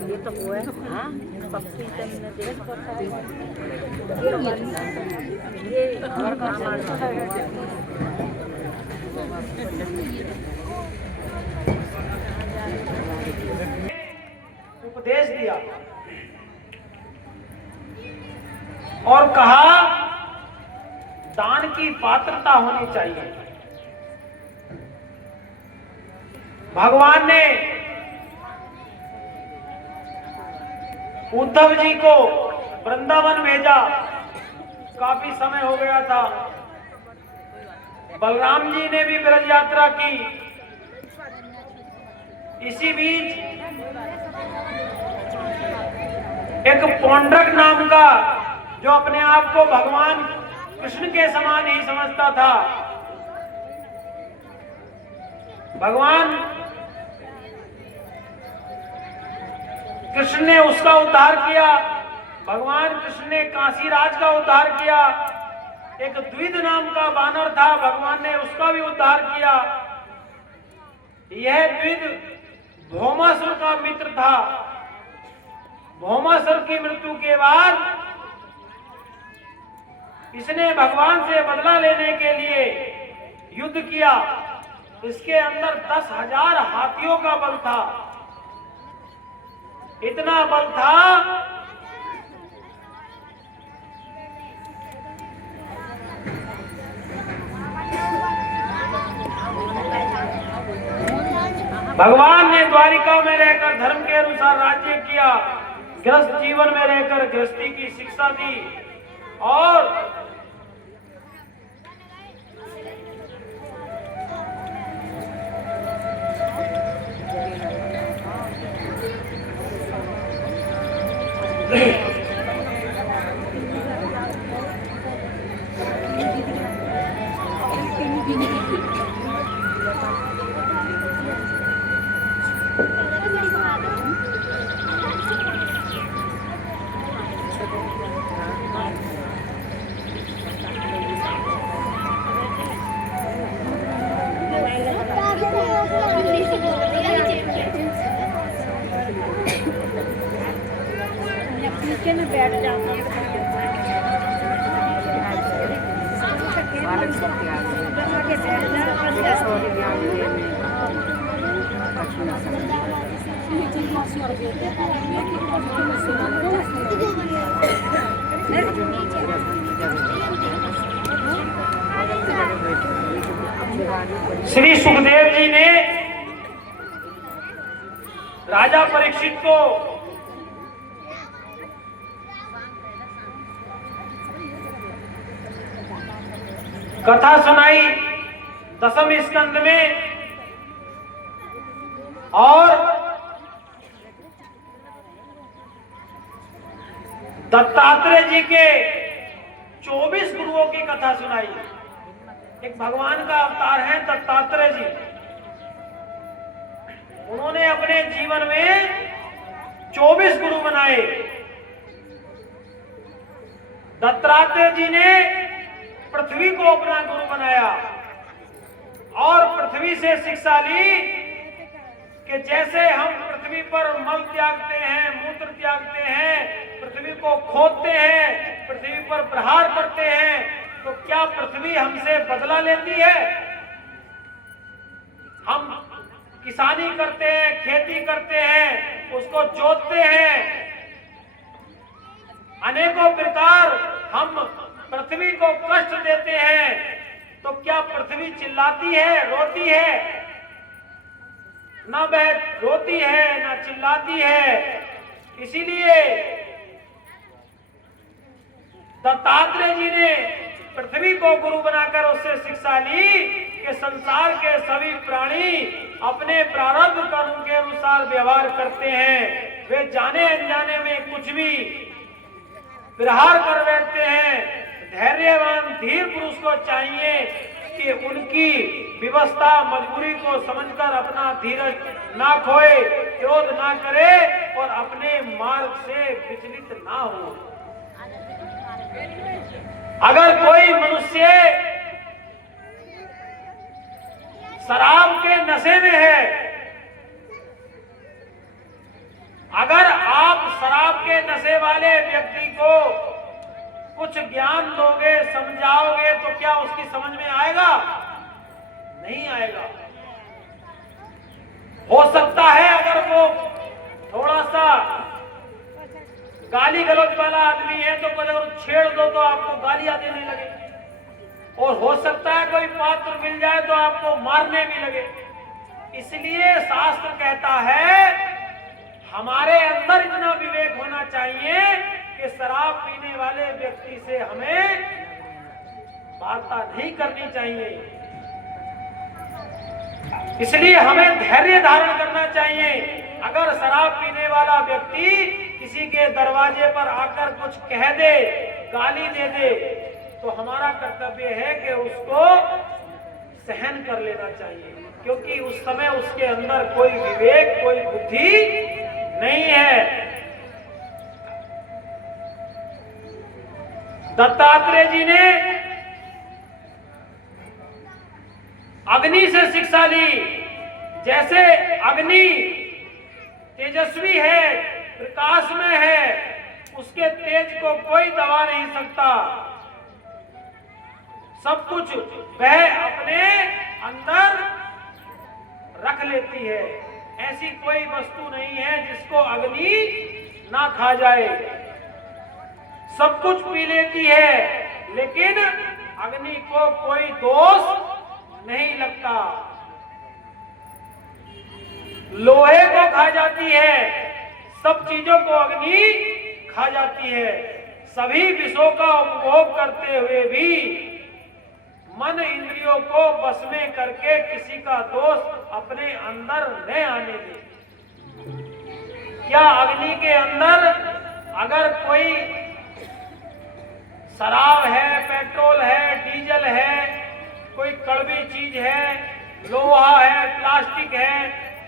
ये तो वो है हाँ पक्की तुमने देख पता है ये और उपदेश दिया और कहा दान की पात्रता होनी चाहिए। भगवान ने उद्धव जी को वृंदावन भेजा, काफी समय हो गया था। बलराम जी ने भी ब्रज यात्रा की। इसी बीच एक पौंड्रक नाम का, जो अपने आप को भगवान कृष्ण के समान ही समझता था, भगवान कृष्ण ने उसका उद्धार किया। भगवान कृष्ण ने काशीराज का उद्धार किया। एक द्विध नाम का बानर था, भगवान ने उसका भी उद्धार किया। यह द्विध भौमासुर का मित्र था। भौमासुर की मृत्यु के बाद इसने भगवान से बदला लेने के लिए युद्ध किया। इसके अंदर 10,000 हाथियों का बल था। इतना बल था भगवान ने द्वारिका में रहकर धर्म के अनुसार राज्य किया, गृहस्थ जीवन में रहकर गृहस्थी की शिक्षा दी और पीछे में बैठ जाता श्री सुखदेव जी ने राजा परीक्षित को कथा सुनाई 10वें स्कंद में और दत्तात्रेय जी के 24 गुरुओं की कथा सुनाई। एक भगवान का अवतार है दत्तात्रेय जी। उन्होंने अपने जीवन में 24 गुरु बनाए। दत्तात्रेय जी ने पृथ्वी को अपना गुरु बनाया और पृथ्वी से शिक्षा ली कि जैसे हम पृथ्वी पर मल त्यागते हैं, मूत्र त्यागते हैं, पृथ्वी को खोदते हैं, पृथ्वी पर प्रहार करते हैं, तो क्या पृथ्वी हमसे बदला लेती है? हम किसानी करते हैं, खेती करते हैं, उसको जोतते हैं, अनेकों प्रकार हम पृथ्वी को कष्ट देते हैं, तो क्या पृथ्वी चिल्लाती है, रोती है? ना वह रोती है ना चिल्लाती है। इसीलिए दत्तात्रेय जी ने पृथ्वी को गुरु बनाकर उससे शिक्षा ली कि संसार के सभी प्राणी अपने प्रारब्ध कर्म के अनुसार व्यवहार करते हैं। वे जाने अनजाने में कुछ भी प्रहार कर बैठते हैं। धैर्यवान धीर पुरुष को चाहिए कि उनकी विवस्था मजबूरी को समझकर अपना धीरज ना खोए, क्रोध ना करे और अपने मार्ग से विचलित ना हो। अगर कोई मनुष्य शराब के नशे में है, अगर आप शराब के नशे वाले व्यक्ति को कुछ ज्ञान दोगे, समझाओगे, तो क्या उसकी समझ में आएगा? नहीं आएगा। हो सकता है अगर वो थोड़ा सा गाली गलौज वाला आदमी है तो अगर छेड़ दो तो आपको गालियां देने लगे, और हो सकता है कोई पात्र मिल जाए तो आपको मारने भी लगे। इसलिए शास्त्र कहता है हमारे अंदर इतना विवेक होना चाहिए कि शराब पीने वाले व्यक्ति से हमें वार्ता नहीं करनी चाहिए। इसलिए हमें धैर्य धारण करना चाहिए। अगर शराब पीने वाला व्यक्ति किसी के दरवाजे पर आकर कुछ कह दे, गाली दे दे, तो हमारा कर्तव्य है कि उसको सहन कर लेना चाहिए, क्योंकि उस समय उसके अंदर कोई विवेक, कोई बुद्धि नहीं है। दत्तात्रेय जी ने अग्नि से शिक्षा ली। जैसे अग्नि तेजस्वी है, प्रकाश में है, उसके तेज को कोई दबा नहीं सकता। सब कुछ वह अपने अंदर रख लेती है। ऐसी कोई वस्तु नहीं है जिसको अग्नि ना खा जाए। सब कुछ पी लेती है, लेकिन अग्नि को कोई दोष नहीं लगता। लोहे को खा जाती है, सब चीजों को अग्नि खा जाती है। सभी विषयों का उपभोग करते हुए भी मन इंद्रियों को बस में करके किसी का दोष अपने अंदर न आने दे। क्या अग्नि के अंदर अगर कोई शराब है, पेट्रोल है, डीजल है, कोई कड़वी चीज है, लोहा है, प्लास्टिक है,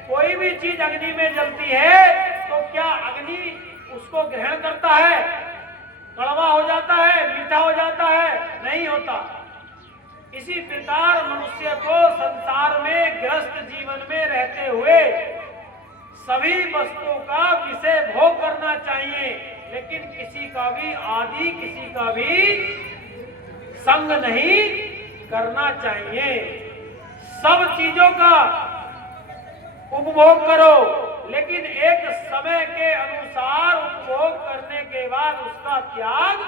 कोई भी चीज अग्नि में जलती है तो क्या अग्नि उसको ग्रहण करता है? कड़वा हो जाता है, मीठा हो जाता है? नहीं होता। इसी प्रकार मनुष्य को संसार में ग्रस्त जीवन में रहते हुए सभी वस्तुओं का विषय भोग करना चाहिए, लेकिन किसी का भी आदि, किसी का भी संग नहीं करना चाहिए। सब चीजों का उपभोग करो, लेकिन एक समय के अनुसार उपभोग करने के बाद उसका त्याग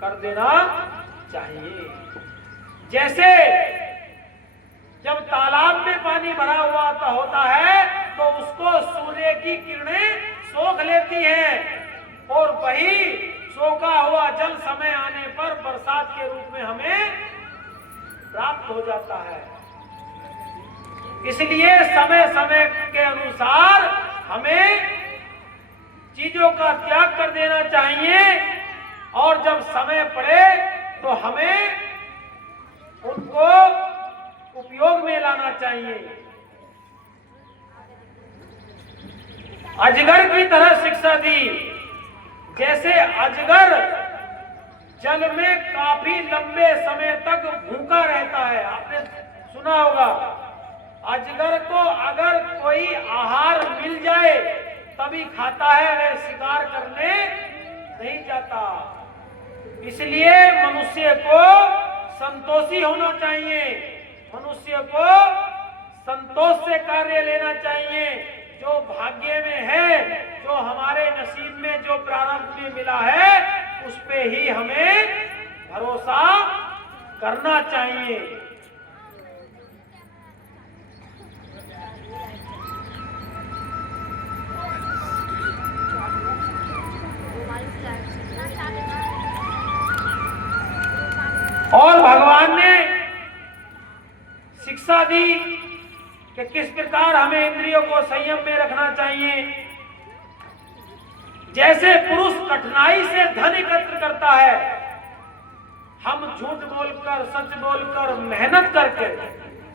कर देना चाहिए। जैसे जब तालाब में पानी भरा हुआ होता है तो उसको सूर्य की किरणें सोख लेती हैं, और वही सोखा हुआ जल समय आने पर बरसात के रूप में हमें प्राप्त हो जाता है। इसलिए समय समय के अनुसार हमें चीजों का त्याग कर देना चाहिए, और जब समय पड़े तो हमें उनको उपयोग में लाना चाहिए। अजगर की तरह शिक्षा दी। जैसे अजगर जल में काफी लंबे समय तक भूखा रहता है, आपने सुना होगा। अजगर को अगर कोई आहार मिल जाए तभी खाता है, वह शिकार करने नहीं जाता। इसलिए मनुष्य को संतोषी होना चाहिए, मनुष्य को संतोष से कार्य लेना चाहिए। जो भाग्य में है, जो हमारे नसीब में, जो प्रारब्ध में मिला है, उस पे ही हमें भरोसा करना चाहिए। और भगवान ने शिक्षा दी कि किस प्रकार हमें इंद्रियों को संयम में रखना चाहिए। जैसे पुरुष कठिनाई से धन एकत्र करता है, हम झूठ बोलकर सच बोलकर मेहनत करके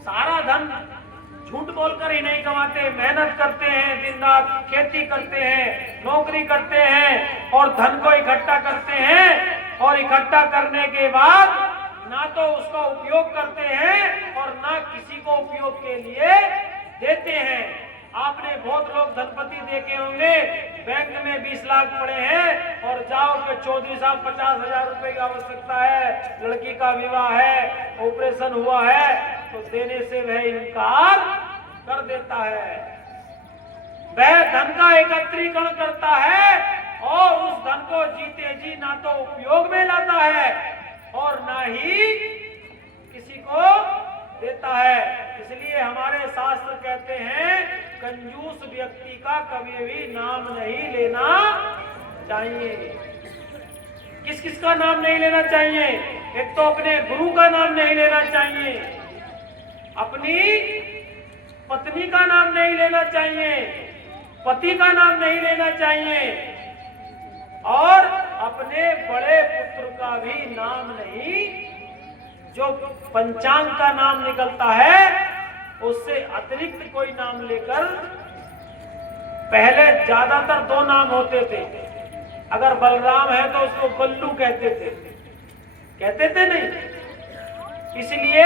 सारा धन झूठ बोलकर ही नहीं कमाते, मेहनत करते हैं, दिन रात खेती करते हैं, नौकरी करते हैं और धन को इकट्ठा करते हैं और इकट्ठा करने के बाद ना तो उसका उपयोग करते हैं और ना किसी को उपयोग के लिए देते हैं। आपने बहुत लोग धनपति देखे होंगे, बैंक में 20 लाख पड़े हैं और जाओ के चौधरी साहब 50,000 रुपए की आवश्यकता है, लड़की का विवाह है, ऑपरेशन हुआ है, तो देने से वह इनकार कर देता है। वह धन का एकत्रीकरण करता है और उस धन को जीते जी ना तो उपयोग में लाता है और ना ही किसी को देता है। इसलिए हमारे शास्त्र कहते हैं कंजूस व्यक्ति का कभी भी नाम नहीं लेना चाहिए। किस किस का नाम नहीं लेना चाहिए? एक तो अपने गुरु का नाम नहीं लेना चाहिए, अपनी पत्नी का नाम नहीं लेना चाहिए, पति का नाम नहीं लेना चाहिए और अपने बड़े पुत्र का भी नाम नहीं। जो पंचांग का नाम निकलता है उससे अतिरिक्त कोई नाम लेकर, पहले ज्यादातर 2 नाम होते थे, अगर बलराम है तो उसको बल्लू कहते थे नहीं। इसलिए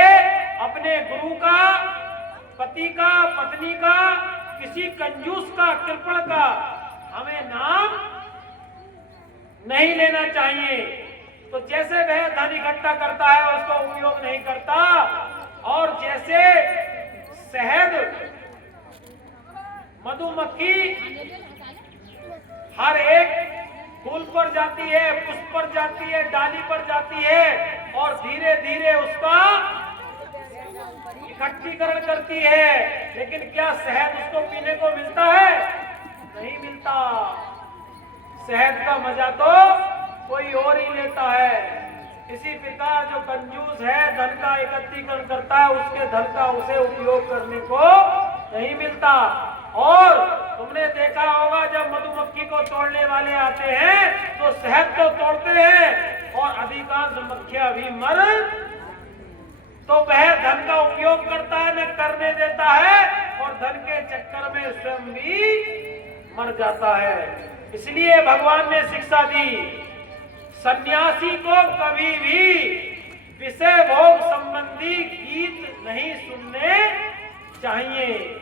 अपने गुरु का, पति का, पत्नी का, किसी कंजूस का, कृपण का हमें नाम नहीं लेना चाहिए। तो जैसे वह धन इकट्ठा करता है उसका उपयोग नहीं करता, और जैसे शहद, मधुमक्खी हर एक फूल पर जाती है, पुष्प पर जाती है, डाली पर जाती है और धीरे धीरे उसका इकट्ठीकरण करती है, लेकिन क्या शहद उसको पीने को मिलता है? नहीं मिलता। शहद का मजा तो कोई और ही लेता है। इसी प्रकार जो कंजूस है, धन का एकत्रीकरण करता है, उसके धन का उसे उपयोग करने को नहीं मिलता। और तुमने देखा होगा जब मधुमक्खी को तोड़ने वाले आते हैं तो शहद तो तोड़ते हैं और अधिकांश मक्खियां भी मर, तो वह धन का उपयोग करता है, न करने देता है और धन के चक्कर में स्वयं भी मर जाता है। इसलिए भगवान ने शिक्षा दी, सन्यासी को कभी भी विषय भोग संबंधी गीत नहीं सुनने चाहिए।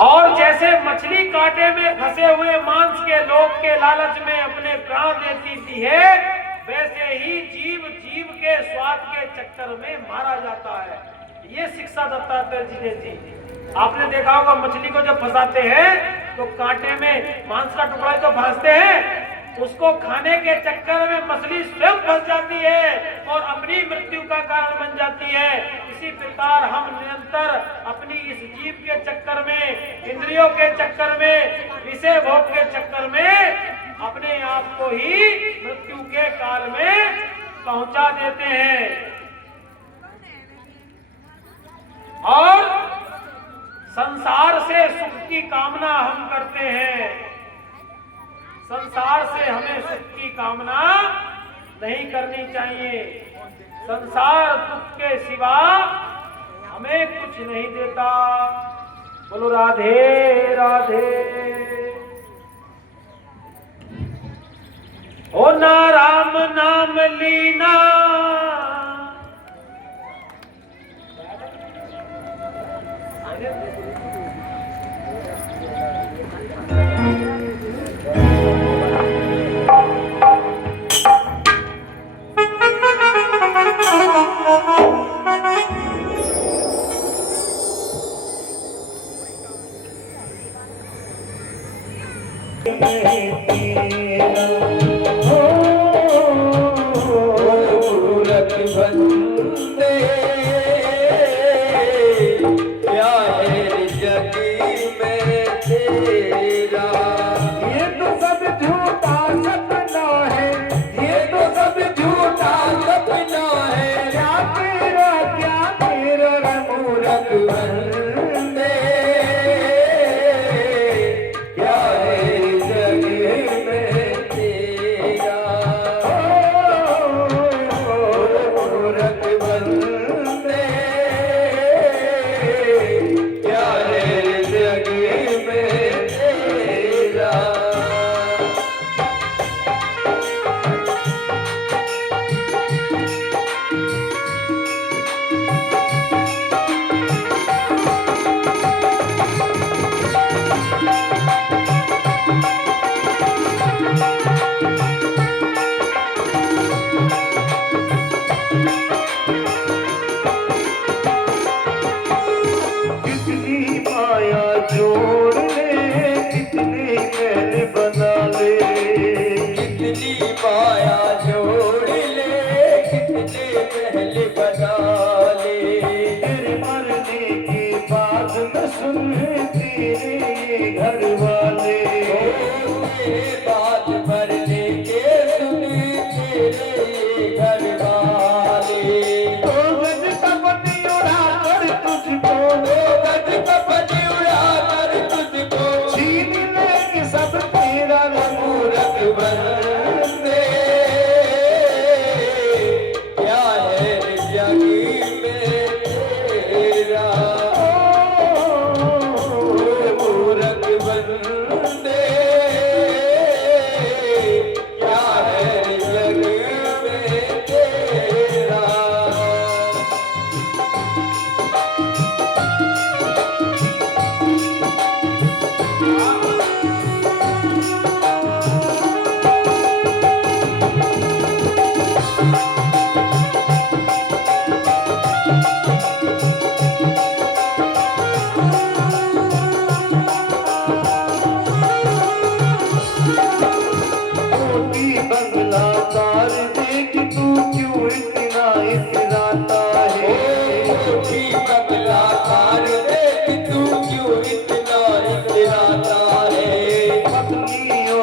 और जैसे मछली कांटे में फंसे हुए मांस के लोभ के लालच में अपने प्राण देती है, वैसे ही जीव जीव के स्वाद के चक्कर में मारा जाता है। ये शिक्षा दत्तात्रेय जी ने दी। आपने देखा होगा मछली को जब फंसाते हैं तो कांटे में मांस का टुकड़ा तो फंसते हैं, उसको खाने के चक्कर में मछली स्वयं फंस जाती है और अपनी मृत्यु का कारण बन जाती है। इसी प्रकार हम निरंतर अपनी इस जीव के चक्कर में, इंद्रियों के चक्कर में, विषय भोग के चक्कर में अपने आप को ही मृत्यु के काल में पहुंचा देते हैं। और संसार से सुख की कामना हम करते हैं, संसार से हमें सुख की कामना नहीं करनी चाहिए। संसार दुख के सिवा हमें कुछ नहीं देता। बोलो राधे राधे। ओ ना राम नाम लीना,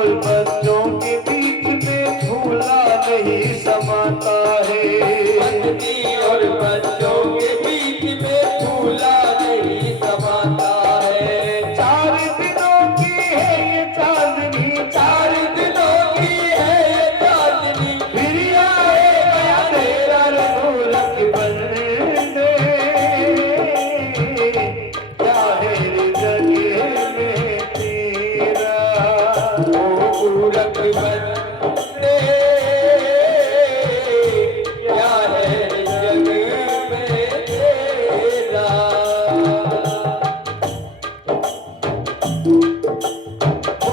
और बच्चों के बीच में झूला नहीं समाता है। पत्नी और बच्चों के बीच में झूला नहीं समाता है। 4 दिनों की है ये चांदनी, 4 दिनों की है ये चांदनी, फिर आएगा तेरा रघुरख बनने। क्या है जग में तेरा, रघुरख बनने। क्या है जग में तेरा।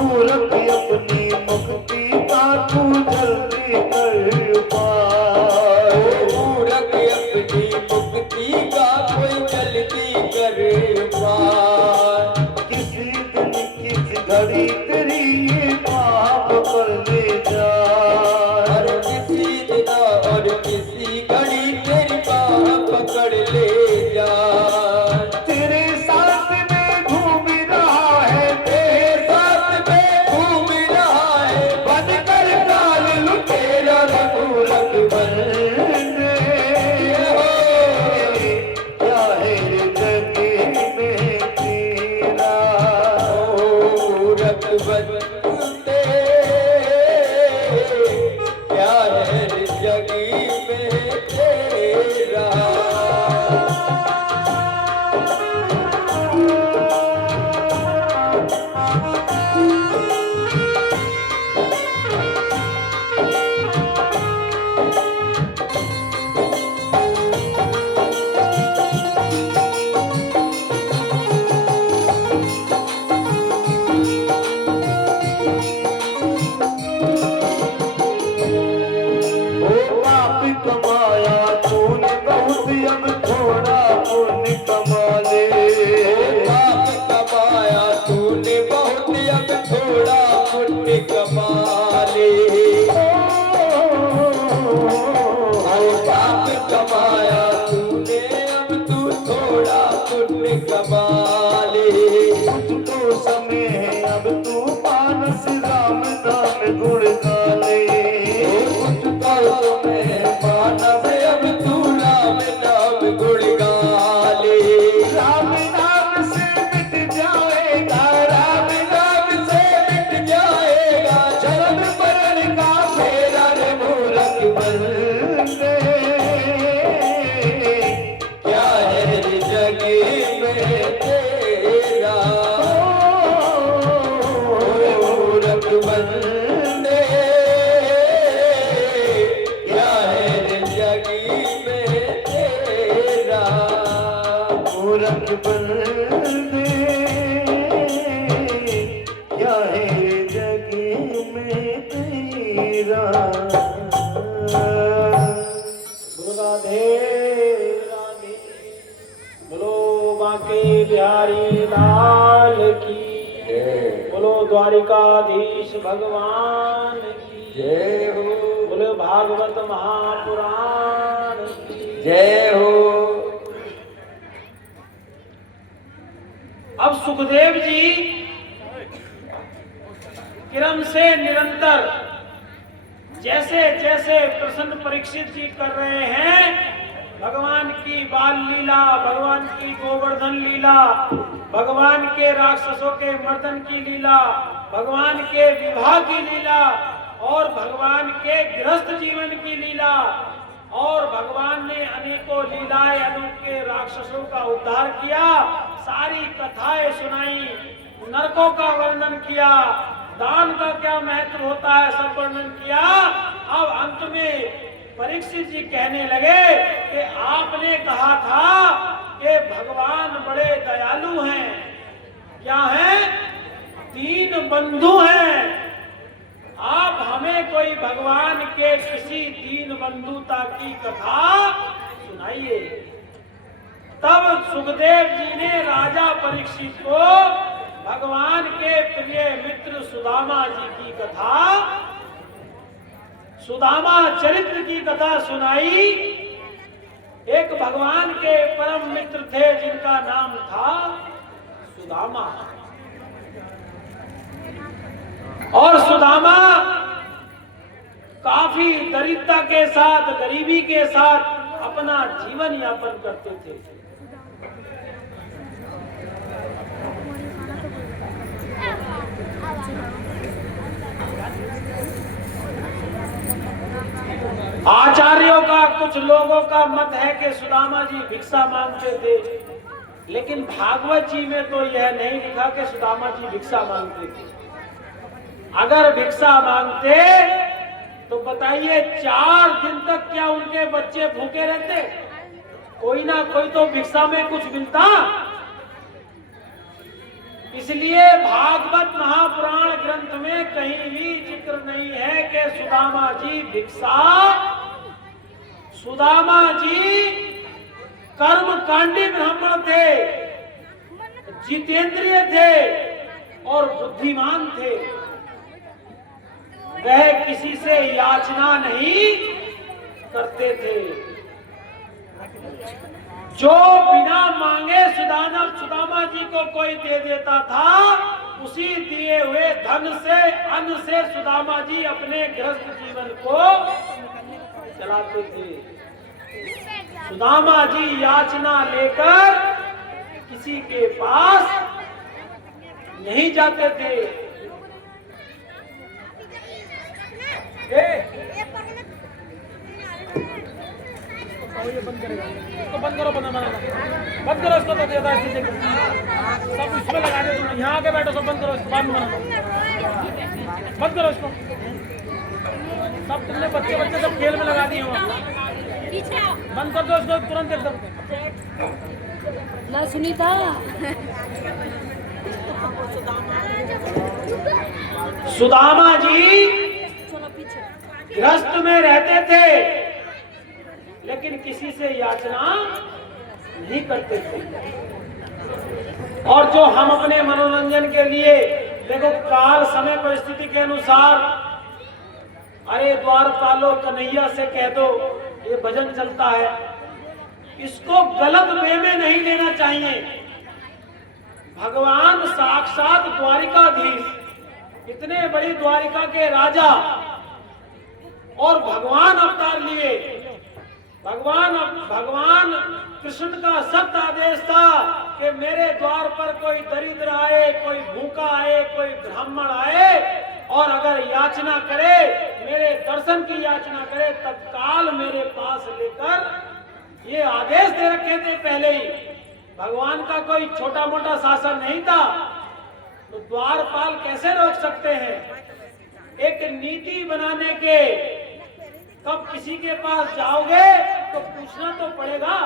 मूरख अपनी मुक्ति का तू जल्दी कर पाए। मूरख अपनी मुक्ति का कोई जल्दी कर पाए। किसी दिन किस घड़ी तेरी ये पाप कर ले जाए। और किसी दिन और किसी घड़ी तेरी बाह पकड़ ले जा। तेरे साथ में घूम रहा है, तेरे साथ में घूम रहा है, बनकर काल लुटेरा रघुरख बनने। क्या है जग में तेरा, रघुरख बनते। क्या है जग में तेरा। ओ पाप कमाया तूने बहुत, अब थोड़ा पुण्य कमा ले। पाप कमाया तूने बहुत, अब थोड़ा पुण्य कमा ले। पाप कमाया तूने, अब तू थोड़ा पुण्य कमा ले। कुछ तो समय है अब तू मानस राम नाम गुण गा ले। कुछ तो में मानव, अब तू राम नाम गुण गा ले। राम नाम से मिट जाएगा, राम नाम से मिट जाएगा जन्म मरण का फेरा रे मूरख बनने। क्या है जग में तेरा। मूरख बनने। क्या है जग में तेरा। मूरख बनने। क्या है जग में तेरा। राधे राधे। बोलो बांके बिहारी लाल की, बोलो द्वारिकाधीश भगवान की, जय हो। बोलो भागवत महापुराण की। जय हो। अब सुखदेव जी क्रम से निरंतर जैसे जैसे प्रसन्न परीक्षित जी कर रहे हैं, भगवान की बाल लीला, भगवान की गोवर्धन लीला, भगवान के राक्षसों के मर्दन की लीला, भगवान के विवाह की लीला और भगवान के गृहस्थ जीवन की लीला, और भगवान ने अनेकों लीलाएं अनोखे राक्षसों का उद्धार किया, सारी कथाएं सुनाई, नरकों का वर्णन किया, दान का क्या महत्व होता है सब वर्णन किया। अब अंत में परीक्षित जी कहने लगे कि आपने कहा था कि भगवान बड़े दयालु हैं, क्या हैं? 3 बंधु हैं। आप हमें कोई भगवान के किसी 3 बंधुता की कथा सुनाइए। तब सुखदेव जी ने राजा परीक्षित को भगवान के प्रिय मित्र सुदामा जी की कथा, सुदामा चरित्र की कथा सुनाई। एक भगवान के परम मित्र थे जिनका नाम था सुदामा, और सुदामा काफी दरिद्रता के साथ, गरीबी के साथ अपना जीवन यापन करते थे। आचार्यों का, कुछ लोगों का मत है कि सुदामा जी भिक्षा मांगते थे, लेकिन भागवत जी में तो यह नहीं लिखा कि सुदामा जी भिक्षा मांगते थे। अगर भिक्षा मांगते तो बताइए 4 दिन तक क्या उनके बच्चे भूखे रहते? कोई ना कोई तो भिक्षा में कुछ मिलता। इसलिए भागवत महापुराण ग्रंथ में कहीं भी जिक्र नहीं है कि सुदामा जी भिक्षा। सुदामा जी कर्मकांडी ब्राह्मण थे, जितेंद्रिय थे और बुद्धिमान थे। वह किसी से याचना नहीं करते थे। जो बिना मांगे सुदामा जी को कोई दे देता था, उसी दिए हुए धन से, अन्न से सुदामा जी अपने गृहस्थ जीवन को चलाते थे। सुदामा जी याचना लेकर किसी के पास नहीं जाते थे। ये बंद करेगा, तो बंद करो, बंद करो इसको, तो देता है सब इसमें लगा दे। तुम यहाँ आके बैठो, सब बंद करो इसको, बाद में बंद करो इसको। सब तुमने बच्चे सब खेल में लगा दिए वहाँ, बंद कर दो इसको तुरंत एकदम। ना सुनीता सुदामा जी गृहस्थ में रहते थे, लेकिन किसी से याचना नहीं करते थे। और जो हम अपने मनोरंजन के लिए, देखो काल समय परिस्थिति के अनुसार, अरे द्वारपालो कन्हैया से कह दो, ये भजन चलता है, इसको गलत वे में नहीं लेना चाहिए। भगवान साक्षात द्वारिकाधीश, इतने बड़ी द्वारिका के राजा, और भगवान अवतार लिए। भगवान कृष्ण का सत्य आदेश था कि मेरे द्वार पर कोई दरिद्र आए, कोई भूखा आए, कोई ब्राह्मण आए, और अगर याचना करे, मेरे दर्शन की याचना करे, तत्काल मेरे पास लेकर, ये आदेश दे रखे थे पहले ही। भगवान का कोई छोटा मोटा शासन नहीं था, तो द्वारपाल कैसे रोक सकते हैं? एक नीति बनाने के, कब किसी के पास जाओगे तो पूछना तो पड़ेगा,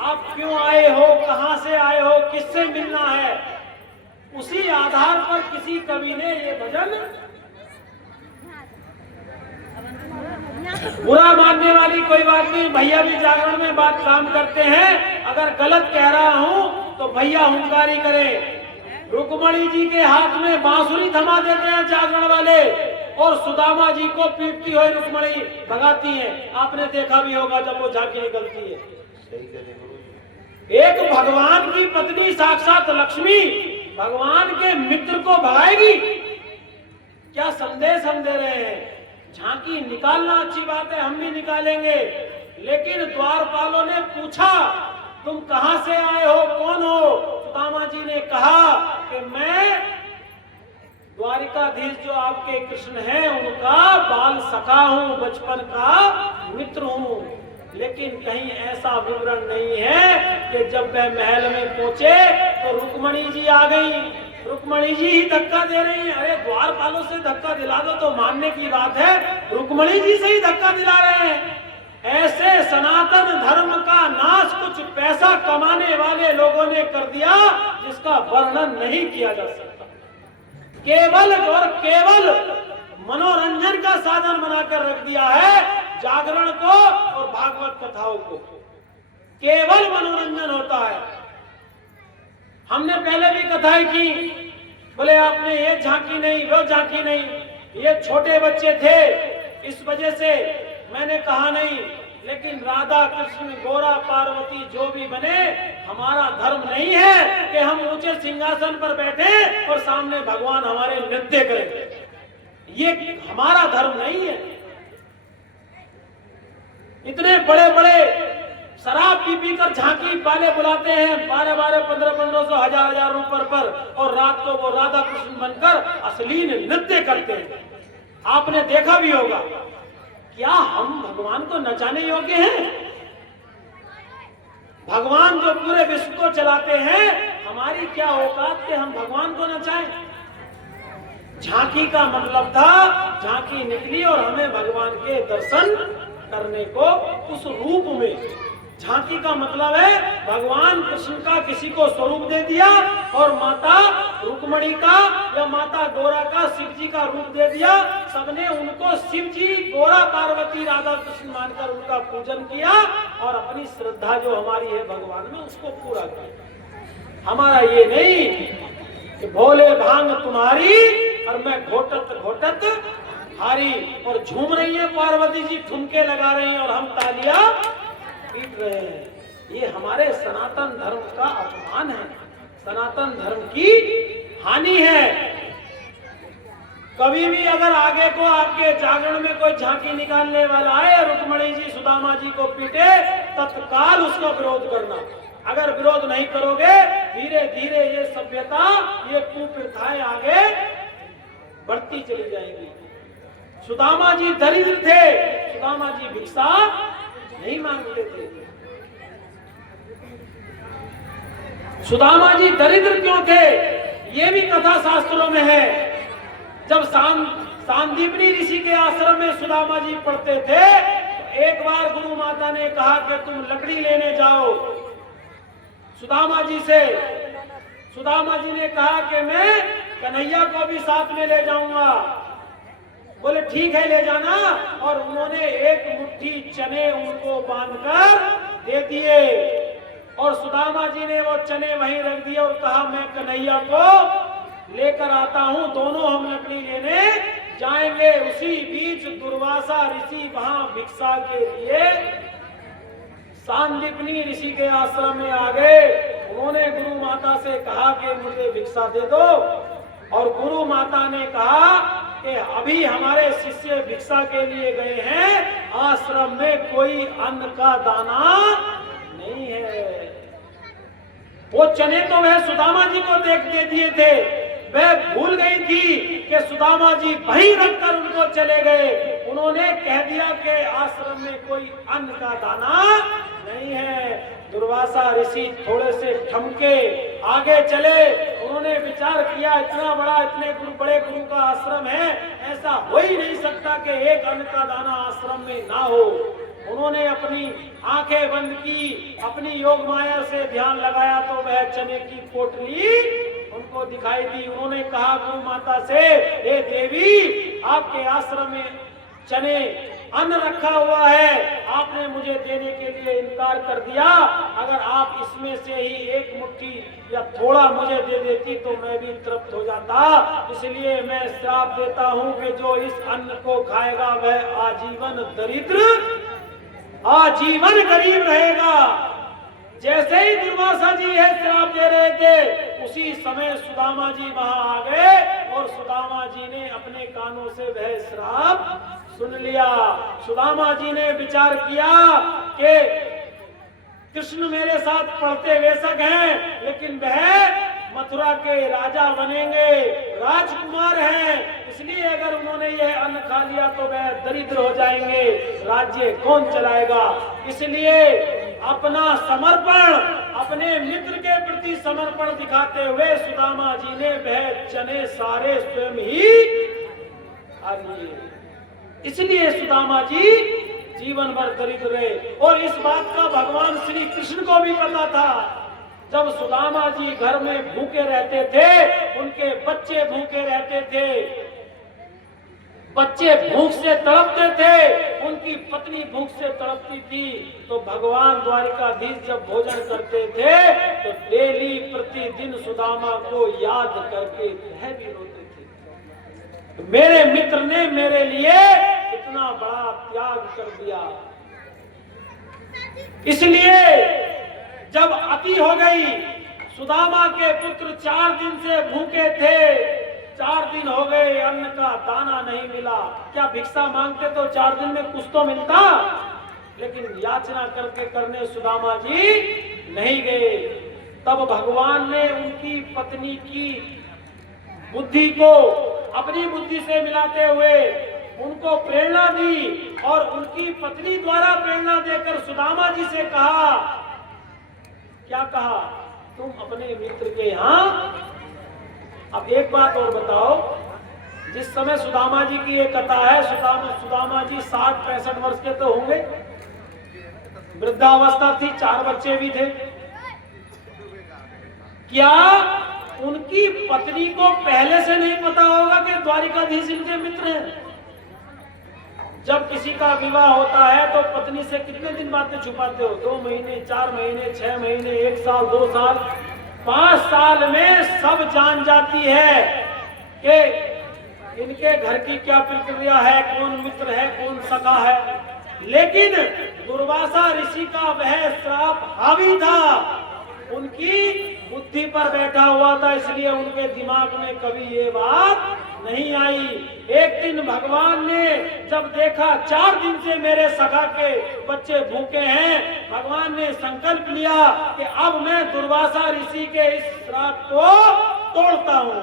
आप क्यों आए हो, कहां से आए हो, किससे मिलना है। उसी आधार पर किसी कवि ने ये भजन, बुरा मानने वाली कोई बात नहीं, भैया भी जागरण में बात काम करते हैं। अगर गलत कह रहा हूं तो भैया हुंकारी करें। रुक्मणी जी के हाथ में बांसुरी थमा देते हैं जागरण वाले, और सुदामा जी को पीटती हुई रुक्मणी भगाती हैं। आपने देखा भी होगा जब वो झांकी निकलती है। एक भगवान की पत्नी साक्षात लक्ष्मी भगवान के मित्र को भगाएगी, क्या संदेश हम दे रहे हैं? झांकी निकालना अच्छी बात है, हम भी निकालेंगे, लेकिन द्वारपालों ने पूछा तुम कहां से आए हो, कौन हो? सुदामा जी ने कहा कि मैं द्वारिकाधीश जो आपके कृष्ण हैं उनका बाल सखा हूं, बचपन का मित्र हूं। लेकिन कहीं ऐसा विवरण नहीं है कि जब वह महल में पहुंचे तो रुक्मणी जी आ गई, रुक्मणी जी ही धक्का दे रही हैं। अरे द्वारपालों से धक्का दिला दो तो मानने की बात है, रुक्मणी जी से ही धक्का दिला रहे हैं। ऐसे सनातन धर्म का नाश कुछ पैसा कमाने वाले लोगों ने कर दिया जिसका वर्णन नहीं किया जा सकता। केवल और केवल मनोरंजन का साधन बनाकर रख दिया है जागरण को और भागवत कथाओं को, केवल मनोरंजन होता है। हमने पहले भी कथाएं की, बोले आपने ये झांकी नहीं, वो झांकी नहीं, ये छोटे बच्चे थे इस वजह से मैंने कहा नहीं। लेकिन राधा कृष्ण गोरा पार्वती जो भी बने, हमारा धर्म नहीं है कि हम ऊंचे सिंहासन पर बैठे और सामने भगवान हमारे नृत्य करें। ये हमारा धर्म नहीं है। इतने बड़े बड़े शराब पी पी कर झांकी वाले बुलाते हैं 1200, 1500, 1000 रुपए पर, और रात को वो राधा कृष्ण बनकर अश्लील नृत्य करते हैं। आपने देखा भी होगा। क्या हम भगवान को नचाने योग्य हैं? भगवान जो पूरे विश्व को चलाते हैं, हमारी क्या औकात के हम भगवान को नचाएं? झांकी का मतलब था, झांकी निकली और हमें भगवान के दर्शन करने को उस रूप में। झांकी का मतलब है भगवान कृष्ण का किसी को स्वरूप दे दिया, और माता रुक्मणी का या माता गौरा का शिव जी का रूप दे दिया। सबने उनको शिव जी, गौरा, पार्वती, राधा कृष्ण मानकर उनका पूजन किया, और अपनी श्रद्धा जो हमारी है भगवान में उसको पूरा किया। हमारा ये नहीं कि भोले भांग तुम्हारी और मैं घोटत घोटत हारी, और झूम रही है पार्वती जी, ठुमके लगा रहे हैं और हम तालियां पीट रहे हैं। ये हमारे सनातन धर्म का अपमान है, सनातन धर्म की हानि है। कभी भी अगर आगे को आपके जागरण में कोई झांकी निकालने वाला आए, रुक्मणी जी सुदामा जी को पीटे, तत्काल उसका विरोध करना। अगर विरोध नहीं करोगे, धीरे धीरे ये सभ्यता, ये कुप्रथाएं आगे बढ़ती चली जाएंगी। सुदामा जी दरिद्र थे, सुदामा जी भिक्षा नहीं मांगते थे। सुदामा जी दरिद्र क्यों थे? ये भी कथा शास्त्रों में है। जब सांदीपनी ऋषि के आश्रम में सुदामा जी पढ़ते थे, तो एक बार गुरु माता ने कहा कि तुम लकड़ी लेने जाओ सुदामा जी से। सुदामा जी ने कहा कि मैं कन्हैया को भी साथ में ले जाऊंगा। बोले ठीक है, ले जाना। और उन्होंने एक मुट्ठी चने उनको बांधकर दे दिए, और सुदामा जी ने वो चने वहीं रख दिए और कहा मैं कन्हैया को लेकर आता हूं, दोनों हम लकड़ी लेने जाएंगे। उसी बीच दुर्वासा ऋषि वहां भिक्षा के लिए सांदीपनी ऋषि के आश्रम में आ गए। उन्होंने गुरु माता से कहा कि मुझे भिक्षा दे दो, और गुरु माता ने कहा कि अभी हमारे शिष्य भिक्षा के लिए गए हैं, आश्रम में कोई अन्न का दाना नहीं है। वो चने तो वह सुदामा जी को दे दिए थे, वह भूल गई थी कि सुदामा जी वहीं रखकर उनको चले गए। उन्होंने कह दिया कि आश्रम में कोई अन्न का दाना नहीं है। दुर्वासा ऋषि थोड़े से ठमके आगे चले। उन्होंने विचार किया, इतना बड़ा, इतने बड़े गुरु का आश्रम है, ऐसा हो ही नहीं सकता कि एक अन्न का दाना आश्रम में ना हो। उन्होंने अपनी आंखें बंद की, अपनी योग माया से ध्यान लगाया, तो वह चने की पोटली उनको दिखाई दी। उन्होंने कहा गुरु माता से, हे देवी, आपके आश्रम में चने अन्न रखा हुआ है, आपने मुझे देने के लिए इनकार कर दिया। अगर आप इसमें से ही एक मुट्ठी या थोड़ा मुझे दे देती तो मैं भी तृप्त हो जाता। इसलिए मैं श्राप देता हूं कि जो इस अन्न को खाएगा वह आजीवन दरिद्र, आजीवन गरीब रहेगा। जैसे ही दुर्वासा जी यह श्राप दे रहे थे, उसी समय सुदामा जी वहां आ गए, और सुदामा जी ने अपने कानों से वह श्राप सुन लिया। सुदामा जी ने विचार किया कि कृष्ण मेरे साथ पढ़ते वेशक हैं, लेकिन वह मथुरा के राजा बनेंगे, राजकुमार हैं, इसलिए अगर उन्होंने यह अन्न खा लिया तो वह दरिद्र हो जाएंगे, राज्य कौन चलाएगा। इसलिए अपना समर्पण, अपने मित्र के प्रति समर्पण दिखाते हुए सुदामा जी ने वह चने सारे स्वयं ही खा लिए। इसलिए सुदामा जी जीवन भर दरिद्र रहे। और इस बात का भगवान श्री कृष्ण को भी पता था। जब सुदामा जी घर में भूखे रहते थे, उनके बच्चे भूखे रहते थे, बच्चे भूख से तड़पते थे, उनकी पत्नी भूख से तड़पती थी, तो भगवान द्वारिकाधीश जब भोजन करते थे तो डेली प्रतिदिन सुदामा को याद करके वह भी रोते थे, मेरे मित्र ने मेरे लिए इतना बड़ा त्याग कर दिया। इसलिए जब अति हो गई, सुदामा के पुत्र 4 दिन से भूखे थे, 4 दिन हो गए, अन्न का दाना नहीं मिला। क्या भिक्षा मांगते तो 4 दिन में कुछ तो मिलता, लेकिन याचना करके करने सुदामा जी नहीं गए। तब भगवान ने उनकी पत्नी की बुद्धि को अपनी बुद्धि से मिलाते हुए उनको प्रेरणा दी और उनकी पत्नी द्वारा प्रेरणा देकर सुदामा जी से कहा, क्या कहा, तुम अपने मित्र के यहाँ। अब एक बात और बताओ, जिस समय सुदामा जी की ये कथा है, सुदामा जी 60-65 वर्ष के तो होंगे, वृद्धावस्था थी, 4 बच्चे भी थे। क्या उनकी पत्नी को पहले से नहीं पता होगा कि द्वारिकाधीश इनके मित्र हैं? जब किसी का विवाह होता है तो पत्नी से कितने दिन बातें छुपाते हो? 2 महीने, 4 महीने, 6 महीने, 1 साल, 2 साल, 5 साल में सब जान जाती है कि इनके घर की क्या प्रक्रिया है, कौन मित्र है, कौन सखा है। लेकिन दुर्वासा ऋषि का वह श्राप हावी था, उनकी बुद्धि पर बैठा हुआ था, इसलिए उनके दिमाग में कभी ये बात नहीं आई। एक दिन भगवान ने जब देखा 4 दिन से मेरे सखा के बच्चे भूखे हैं, भगवान ने संकल्प लिया कि अब मैं दुर्वासा ऋषि के इस श्राप को तोड़ता हूँ,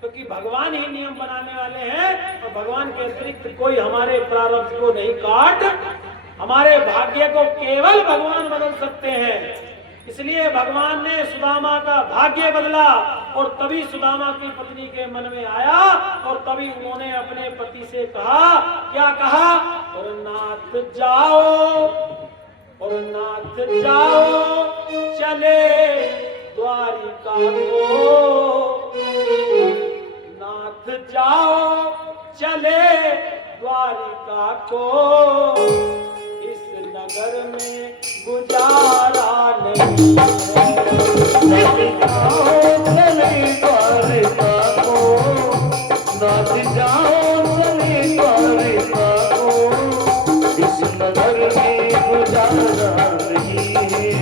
क्योंकि भगवान ही नियम बनाने वाले हैं और भगवान के अतिरिक्त कोई हमारे प्रारब्ध को नहीं काट, हमारे भाग्य को केवल भगवान बदल सकते हैं। इसलिए भगवान ने सुदामा का भाग्य बदला और तभी सुदामा की पत्नी के मन में आया और तभी उन्होंने अपने पति से कहा, क्या कहा, और नाथ जाओ, और नाथ जाओ चले द्वारिका को, नाथ जाओ चले द्वारिका को, इस नगर में गुजारा नहीं है। चले द्वारिका को, नाथ जाओ चले द्वारिका को, इस नगर में गुजारा नहीं है,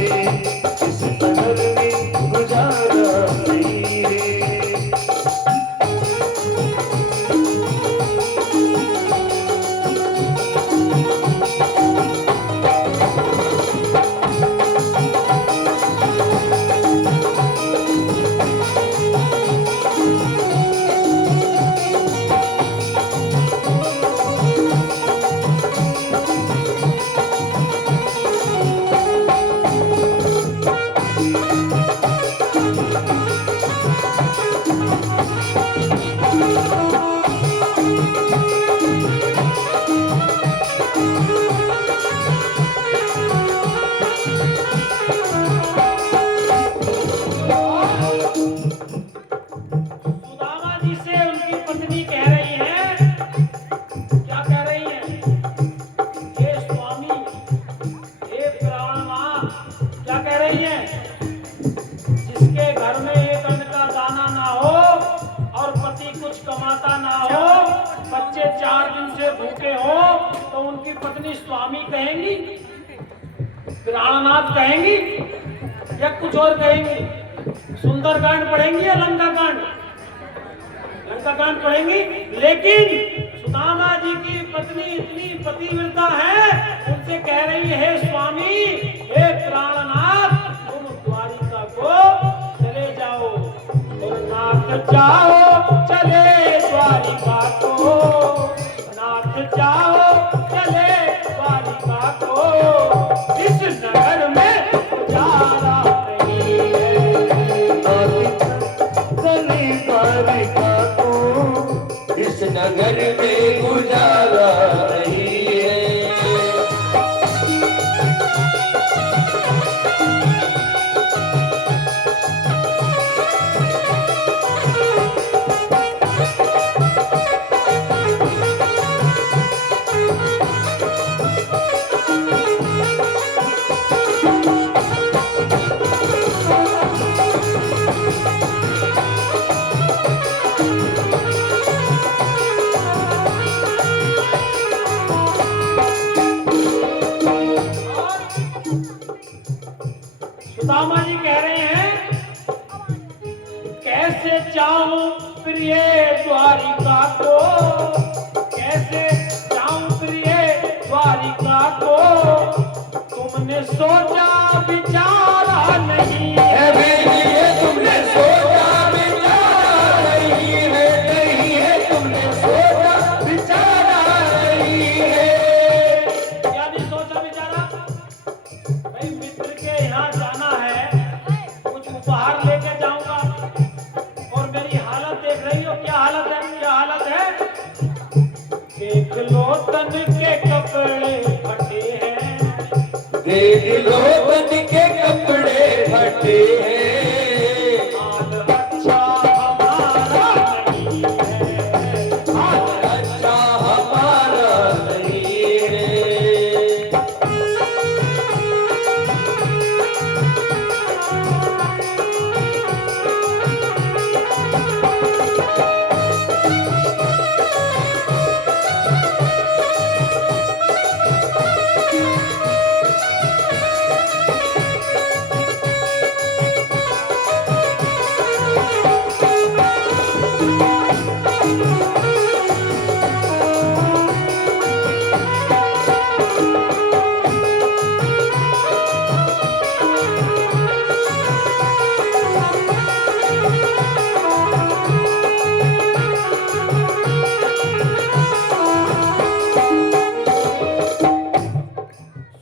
इस नगर में गुजारा नहीं है। स्वामी कहेंगी, प्राणनाथ कहेंगी या कुछ और कहेंगी? सुंदरकांड पढ़ेंगी या लंकाकांड? लंकाकांड पढ़ेंगी। लेकिन सुदामा जी की पत्नी इतनी पतिव्रता है, उनसे कह रही है, स्वामी हे प्राणनाथ, तुम द्वारिका को चले जाओ, और नाथ जाओ चले द्वारिका को, नाथ जाओ चले द्वारिका को, इस नगर में गुजारा नहीं है। चले द्वारिका को, इस नगर में गुजारा नहीं है। सुदामा जी कह रहे हैं, कैसे जाऊं प्रिय द्वारिका को, कैसे जाऊं प्रिय द्वारिका को, तुमने सोचा विचारा नहीं है बेलिए तुमने सोचा विचारा नहीं है, नहीं है तुमने सोचा विचारा नहीं है। क्या नहीं सोचा विचारा? भाई मित्र के यहाँ जाना है, कुछ उपहार लेके जाऊंगा, और मेरी हालत देख रही हो, क्या हालत है, क्या हालत है? देख लो तन के कपड़े फटे हैं, देख लो तन के कपड़े फटे हैं, हाल अच्छा हमारा नहीं है, हाल अच्छा हमारा नहीं है।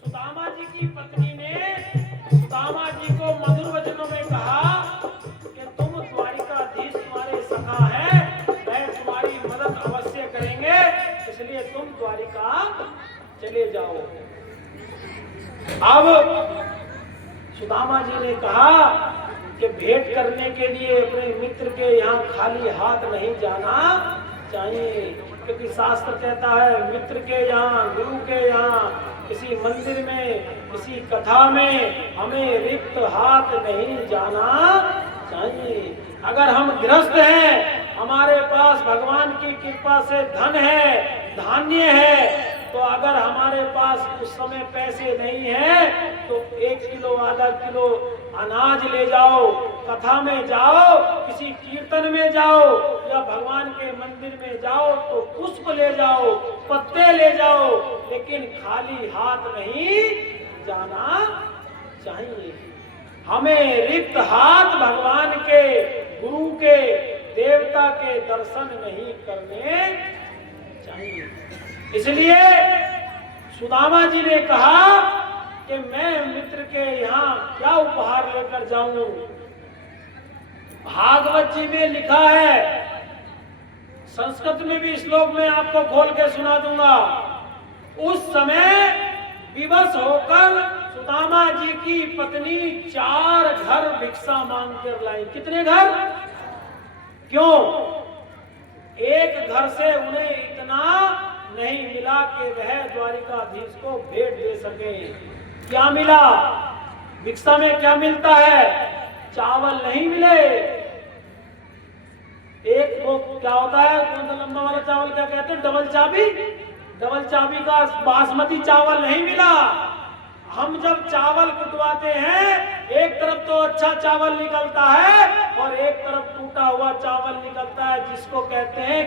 सुदामा जी की पत्नी ने सुदामा जी को मधुर वचनों में कहा कि तुम द्वारिकाधीश तुम्हारे सखा है, वह तुम्हारी मदद अवश्य करेंगे, इसलिए तुम द्वारिका चले जाओ। अब सुदामा जी ने कहा कि भेंट करने के लिए अपने मित्र के यहाँ खाली हाथ नहीं जाना चाहिए, क्योंकि शास्त्र कहता है मित्र के यहाँ, गुरु के यहाँ, किसी मंदिर में, किसी कथा में हमें रिक्त हाथ नहीं जाना चाहिए। अगर हम गृहस्थ हैं, हमारे पास भगवान की कृपा से धन है, धान्य है, तो अगर हमारे पास उस समय पैसे नहीं है तो 1 किलो आधा किलो अनाज ले जाओ, कथा में जाओ, किसी कीर्तन में जाओ, या भगवान के मंदिर में जाओ तो पुष्प ले जाओ, पत्ते ले जाओ, लेकिन खाली हाथ नहीं जाना चाहिए। हमें रिक्त हाथ भगवान के, गुरु के, देवता के दर्शन नहीं करने चाहिए। इसलिए सुदामा जी ने कहा कि मैं मित्र के यहाँ क्या उपहार लेकर जाऊं। भागवत जी में लिखा है, संस्कृत में भी श्लोक में आपको खोल के सुना दूंगा। उस समय विवश होकर सुदामा जी की पत्नी 4 घर भिक्षा मांग कर लाई। कितने घर? क्यों? एक घर से उन्हें इतना नहीं मिला कि वह द्वारिकाधीश को भेंट दे सके। क्या मिला? भिक्षा में क्या मिलता है? चावल नहीं मिले। एक वो क्या होता है, कौन सा लंबा वाला चावल क्या कहते हैं, डबल चाबी, डबल चाबी का बासमती चावल नहीं मिला। हम जब चावल कुटवाते हैं, एक तरफ तो अच्छा चावल निकलता है और एक तरफ टूटा हुआ चावल निकलता है, जिसको कहते हैं